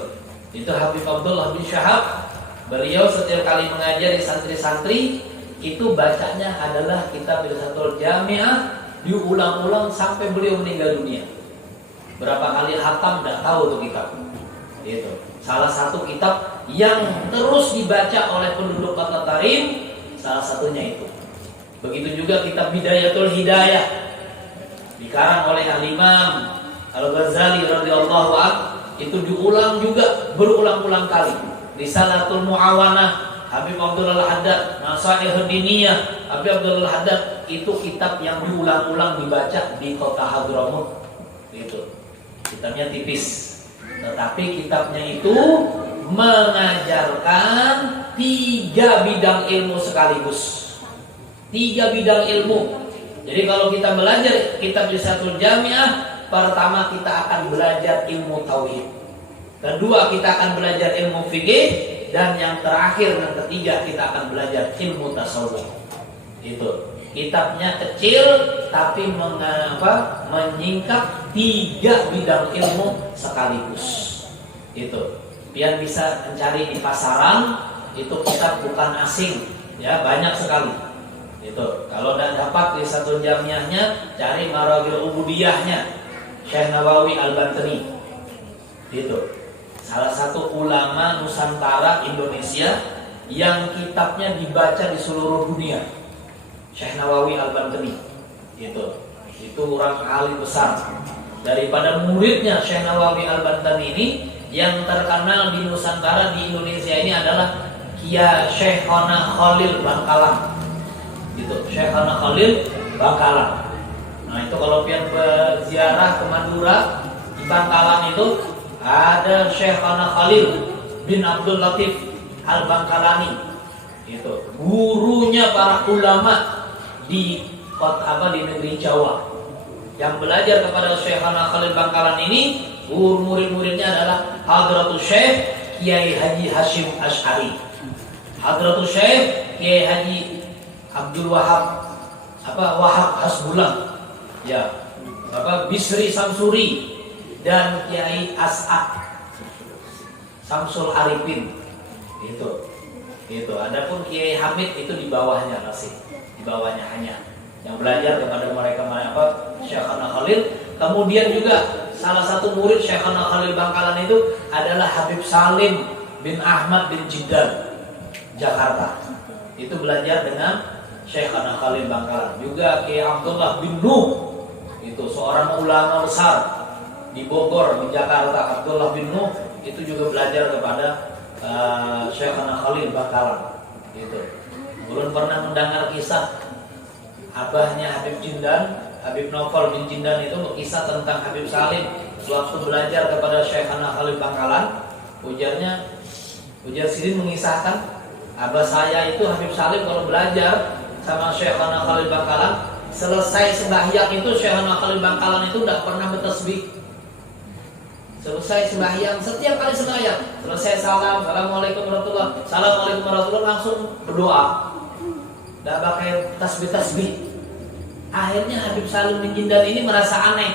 Itu Habib Abdullah bin Syahab. Beliau setiap kali mengajari santri-santri itu bacanya adalah kitab Risalatul Jami'ah, diulang-ulang sampai beliau meninggal dunia. Berapa kali hatam tidak tahu tuh kitab. Itu salah satu kitab yang terus dibaca oleh penduduk Kota Tarim, salah satunya itu. Begitu juga kitab Bidayatul Hidayah, dikarang oleh Al-Imam Al-Ghazali radhiyallahu anhu, itu diulang juga berulang-ulang kali. Risalatul Muawanah Habib Abdullah Al-Haddad, Nasaih Diniyah Habib Abdullah Al-Haddad, itu kitab yang diulang-ulang dibaca di Kota Hadramaut. Itu kitabnya tipis, tetapi kitabnya itu mengajarkan 3 bidang ilmu sekaligus. 3 bidang ilmu. Jadi kalau kita belajar kitab Risalatul Jami'ah, pertama kita akan belajar ilmu tauhid. Kedua kita akan belajar ilmu fikih, dan yang terakhir dan ketiga kita akan belajar ilmu tasawuf. Itu kitabnya kecil tapi menyingkap 3 bidang ilmu sekaligus. Itu pian bisa mencari di pasaran, itu kitab bukan asing, ya banyak sekali. Itu kalau tidak dapat Risalatul Jami'ahnya, cari Maraqil Umudiyahnya Syekh Nawawi Al-Bantani. Itu salah satu ulama Nusantara Indonesia yang kitabnya dibaca di seluruh dunia, Syekh Nawawi Al-Bantani. Itu orang alim besar. Daripada muridnya Syekh Nawawi Al-Bantani ini, yang terkenal di Nusantara di Indonesia ini adalah Kiai Syekhona Khalil Bangkalan. Itu Syekhona Khalil Bangkalan. Nah, itu kalau pian berziarah ke Madura, di Bangkalan itu ada Syekhona Khalil bin Abdul Latif Al-Bangkalani. Itu gurunya para ulama di di negeri Jawa. Yang belajar kepada Syekhona Khalil Bangkalan ini, murid-muridnya adalah Hadratul Syekh Kiai Haji Hashim Asy'ari, Hadratul Syekh Kiai Haji Abdul Wahab Wahab Hasbulah, ya, Bisri Samsuri, dan Kiai As'ad Samsul Arifin. Itu. Adapun Kiai Hamid itu di bawahnya masih, di bawahnya hanya. yang belajar kepada mereka Syekhana Khalil. Kemudian juga salah satu murid Syekhana Khalil Bangkalan itu adalah Habib Salim bin Ahmad bin Jiddan, Jakarta. Itu belajar dengan Syekhana Khalil Bangkalan. Juga Kiai Abdullah bin Nuh, itu seorang ulama besar di Bogor, di Jakarta. Abdullah bin Nuh itu juga belajar kepada Syekhana Khalil Bangkalan. Gitu. Belum pernah mendengar kisah abahnya Habib Jindan, Habib Novel bin Jindan itu berkisah tentang Habib Salim waktu belajar kepada Syekhana Khalil Bangkalan. Ujar Sidin mengisahkan, abah saya itu Habib Salim kalau belajar sama Syekhana Khalil Bangkalan, selesai sembahyang itu Syekhana Khalil Bangkalan itu tidak pernah bertasbih. Selesai sembahyang, setiap kali sembahyang, selesai salam, assalamualaikum warahmatullahi, assalamualaikum warahmatullahi, langsung berdoa. Tidak pakai tasbih-tasbih. Akhirnya Habib Salim bin Jindan ini merasa aneh.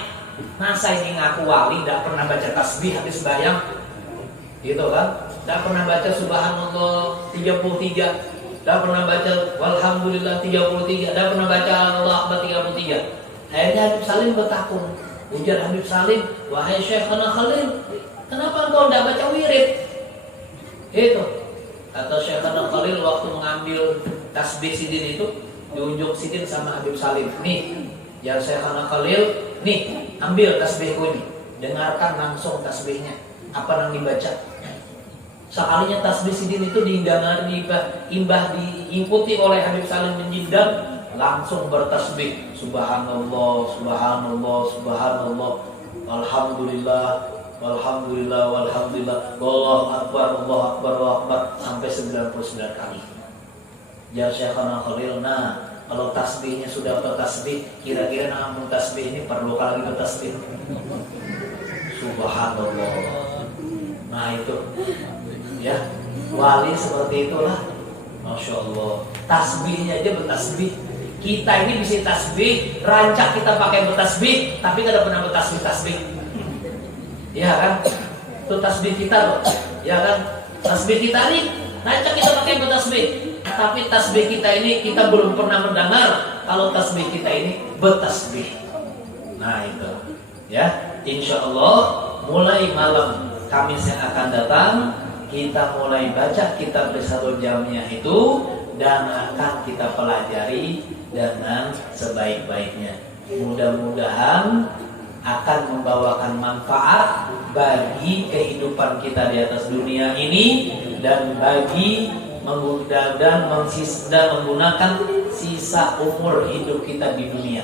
Masa ini ngaku wali tidak pernah baca tasbih habis sembahyang, gitu kan? Tidak pernah baca Subhanallah 33, tidak pernah baca Walhamdulillah 33, tidak pernah baca Allah Akbar 33. Akhirnya Habib Salim bertakun. Ujar Habib Salim, wahai Syekhana Khalil, kenapa engkau tidak baca wirid? Itu kata Syekhana Khalil waktu mengambil tasbih Sidin itu, diunjuk Sidin sama Habib Salim. Nih, ya Syekhana Khalil, nih ambil tasbihku ini, dengarkan langsung tasbihnya, apa yang dibaca. Sekalinya tasbih Sidin itu diikuti oleh Habib Salim bin Jindan, langsung bertasbih Subhanallah, Subhanallah, Subhanallah, Alhamdulillah, Alhamdulillah, Alhamdulillah, Allahu Akbar, Allahu Akbar, Allahu Akbar, sampai 99 kali. Ya Syekhana Khalil, nah kalau tasbihnya sudah bertasbih, kira-kira namun tasbih ini perlu lagi bertasbih? Subhanallah. Nah itu, ya wali seperti itulah, Masya Allah. Tasbihnya aja bertasbih. Kita ini bisa tasbih, rancak kita pakai bertasbih, tapi tidak pernah bertasbih-tasbih. Ya kan? Itu tasbih kita loh. Ya kan? Tasbih kita ini rancak kita pakai bertasbih, tapi tasbih kita ini kita belum pernah mendengar kalau tasbih kita ini bertasbih. Nah itu, ya. Insya Allah mulai malam Kamis yang akan datang kita mulai baca kitab Risalah Jamiah itu dan akan kita pelajari dengan sebaik-baiknya. Mudah-mudahan akan membawakan manfaat bagi kehidupan kita di atas dunia ini dan bagi menggunakan sisa umur hidup kita di dunia.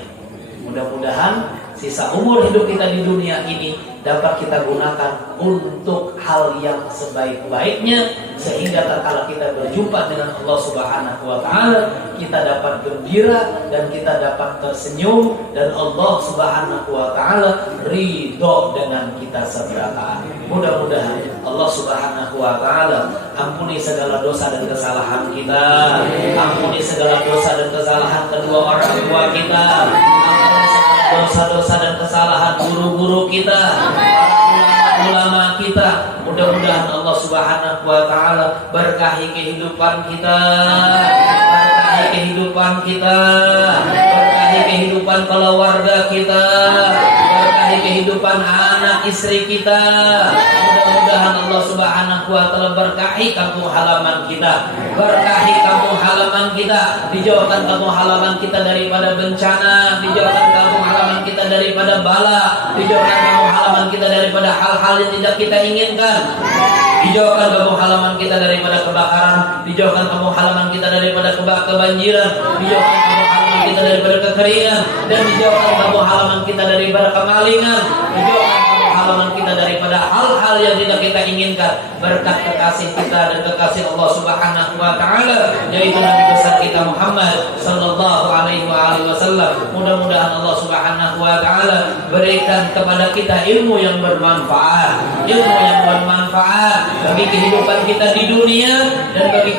Mudah-mudahan sisa umur hidup kita di dunia ini dapat kita gunakan untuk hal yang sebaik-baiknya, sehingga tatkala kita berjumpa dengan Allah Subhanahu wa taala kita dapat gembira dan kita dapat tersenyum dan Allah Subhanahu wa taala ridho dengan kita seberapa. Mudah-mudahan Allah Subhanahu wa taala ampuni segala dosa dan kesalahan kita, ampuni segala dosa dan kesalahan kedua orang tua kita, dosa-dosa dan kesalahan guru-guru kita, ulama kita. Mudah-mudahan Allah Subhanahu wa taala berkahi kehidupan kita, berkahi kehidupan kita, berkahi kehidupan keluarga kita, berkahi kehidupan anak istri kita. Mudah-mudahan Allah Subhanahu wa taala berkahi kampung halaman kita, berkahi kampung halaman kita, dijauhkan kampung halaman kita daripada bencana, dijauhkan kampung halaman kita daripada bala, dijauhkan kampung halaman kita daripada hal-hal yang tidak kita inginkan, dijauhkan kampung halaman kita daripada kebakaran, dijauhkan kampung halaman kita daripada kebanjiran, dijauhkan kampung halaman kita daripada kekeringan, dan dijauhkan kampung halaman kita daripada kemalingan, dijauhkan kampung halaman kita daripada hal-hal yang tidak kita inginkan, berkat kekasih kita dan kekasih Allah Subhanahu wa taala, yaitu Nabi besar kita Muhammad sallallahu alaihi wasallam. Mudah-mudahan Allah Subhanahu wa taala berikan kepada kita ilmu yang bermanfaat, ilmu yang bermanfaat bagi kehidupan kita di dunia dan bagi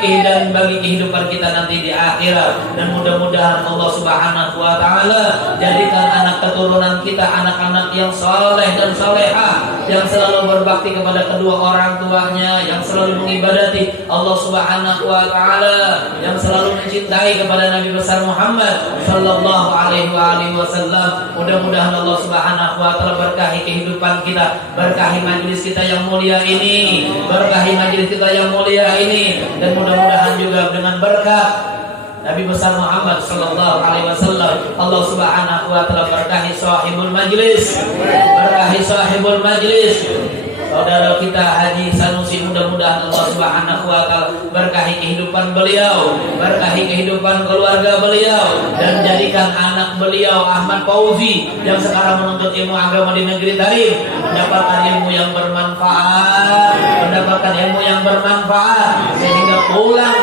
kehidupan kita nanti di akhirat. Dan mudah-mudahan Allah Subhanahu wa taala jadikan anak keturunan kita anak-anak yang saleh dan saleh salihah, yang selalu berbakti kepada kedua orang tuanya, yang selalu mengibadati Allah Subhanahu wa taala, yang selalu mencintai kepada Nabi besar Muhammad sallallahu alaihi wasallam. Mudah-mudahan Allah Subhanahu wa taala berkahi kehidupan kita, berkahi majelis kita yang mulia ini, berkahi majelis kita yang mulia ini, dan mudah-mudahan juga dengan berkah Nabi besar Muhammad sallallahu alaihi wasallam Allah Subhanahu wa taala berkahi sahibul majlis, berkahi sahibul majlis saudara kita Haji Sanusi. Mudah-mudahan Allah Subhanahu wa taala berkahi kehidupan beliau, berkahi kehidupan keluarga beliau, dan jadikan anak beliau Ahmad Fauzi yang sekarang menuntut ilmu agama di negeri Tarim mendapatkan ilmu yang bermanfaat, mendapatkan ilmu yang bermanfaat sehingga pulang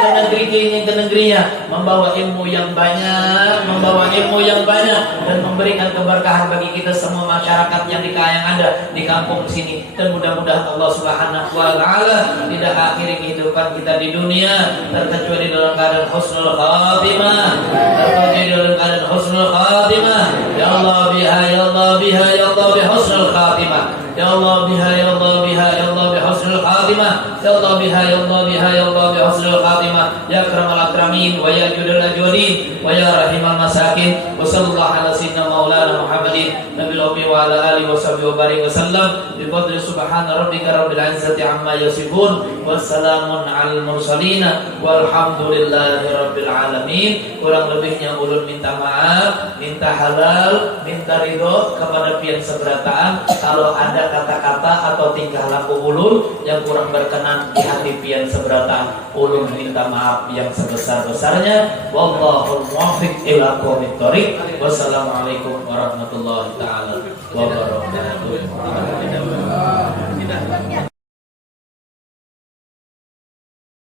ke negerinya membawa ilmu yang banyak, membawa ilmu yang banyak, dan memberikan keberkahan bagi kita semua masyarakat yang ada di kampung sini. Dan mudah-mudahan Allah Subhanahu wa taala tidak akhiri kehidupan kita di dunia terkecuali dalam keadaan husnul khatimah, terkecuali dalam keadaan husnul khatimah. Ya Allah biha, ya Allah biha, ya Allah bi husnul khatimah. Ya Allah biha, ya Allah biha, ya Allah bi husnul khatimah. Ya Allah biha, ya Allah biha, ya Allah bi husnul khatimah. Ya akramal akramin wa ya judul ajwadin wa ya rahimal masakin. Wa sallallahu ala sayyidina maulana Muhammadin nabil ummi wa ala alihi wa sahbihi wa barik wa sallam. Bi fadli subhana rabbika rabbil izzati amma yasifun. Wassalamun alal mursalin walhamdulillahi rabbil alamin. Kurang lebihnya ulun minta maaf, minta halal, minta ridho kepada pian seberataan kalau ada kata-kata atau tingkah laku ulun yang kurang berkenan di hati pian seberataan. Ulun minta maaf yang sebesar-besarnya. Wallahul muwaffiq ila aqwamit thoriq. Wassalamualaikum warahmatullahi taala wabarakatuh.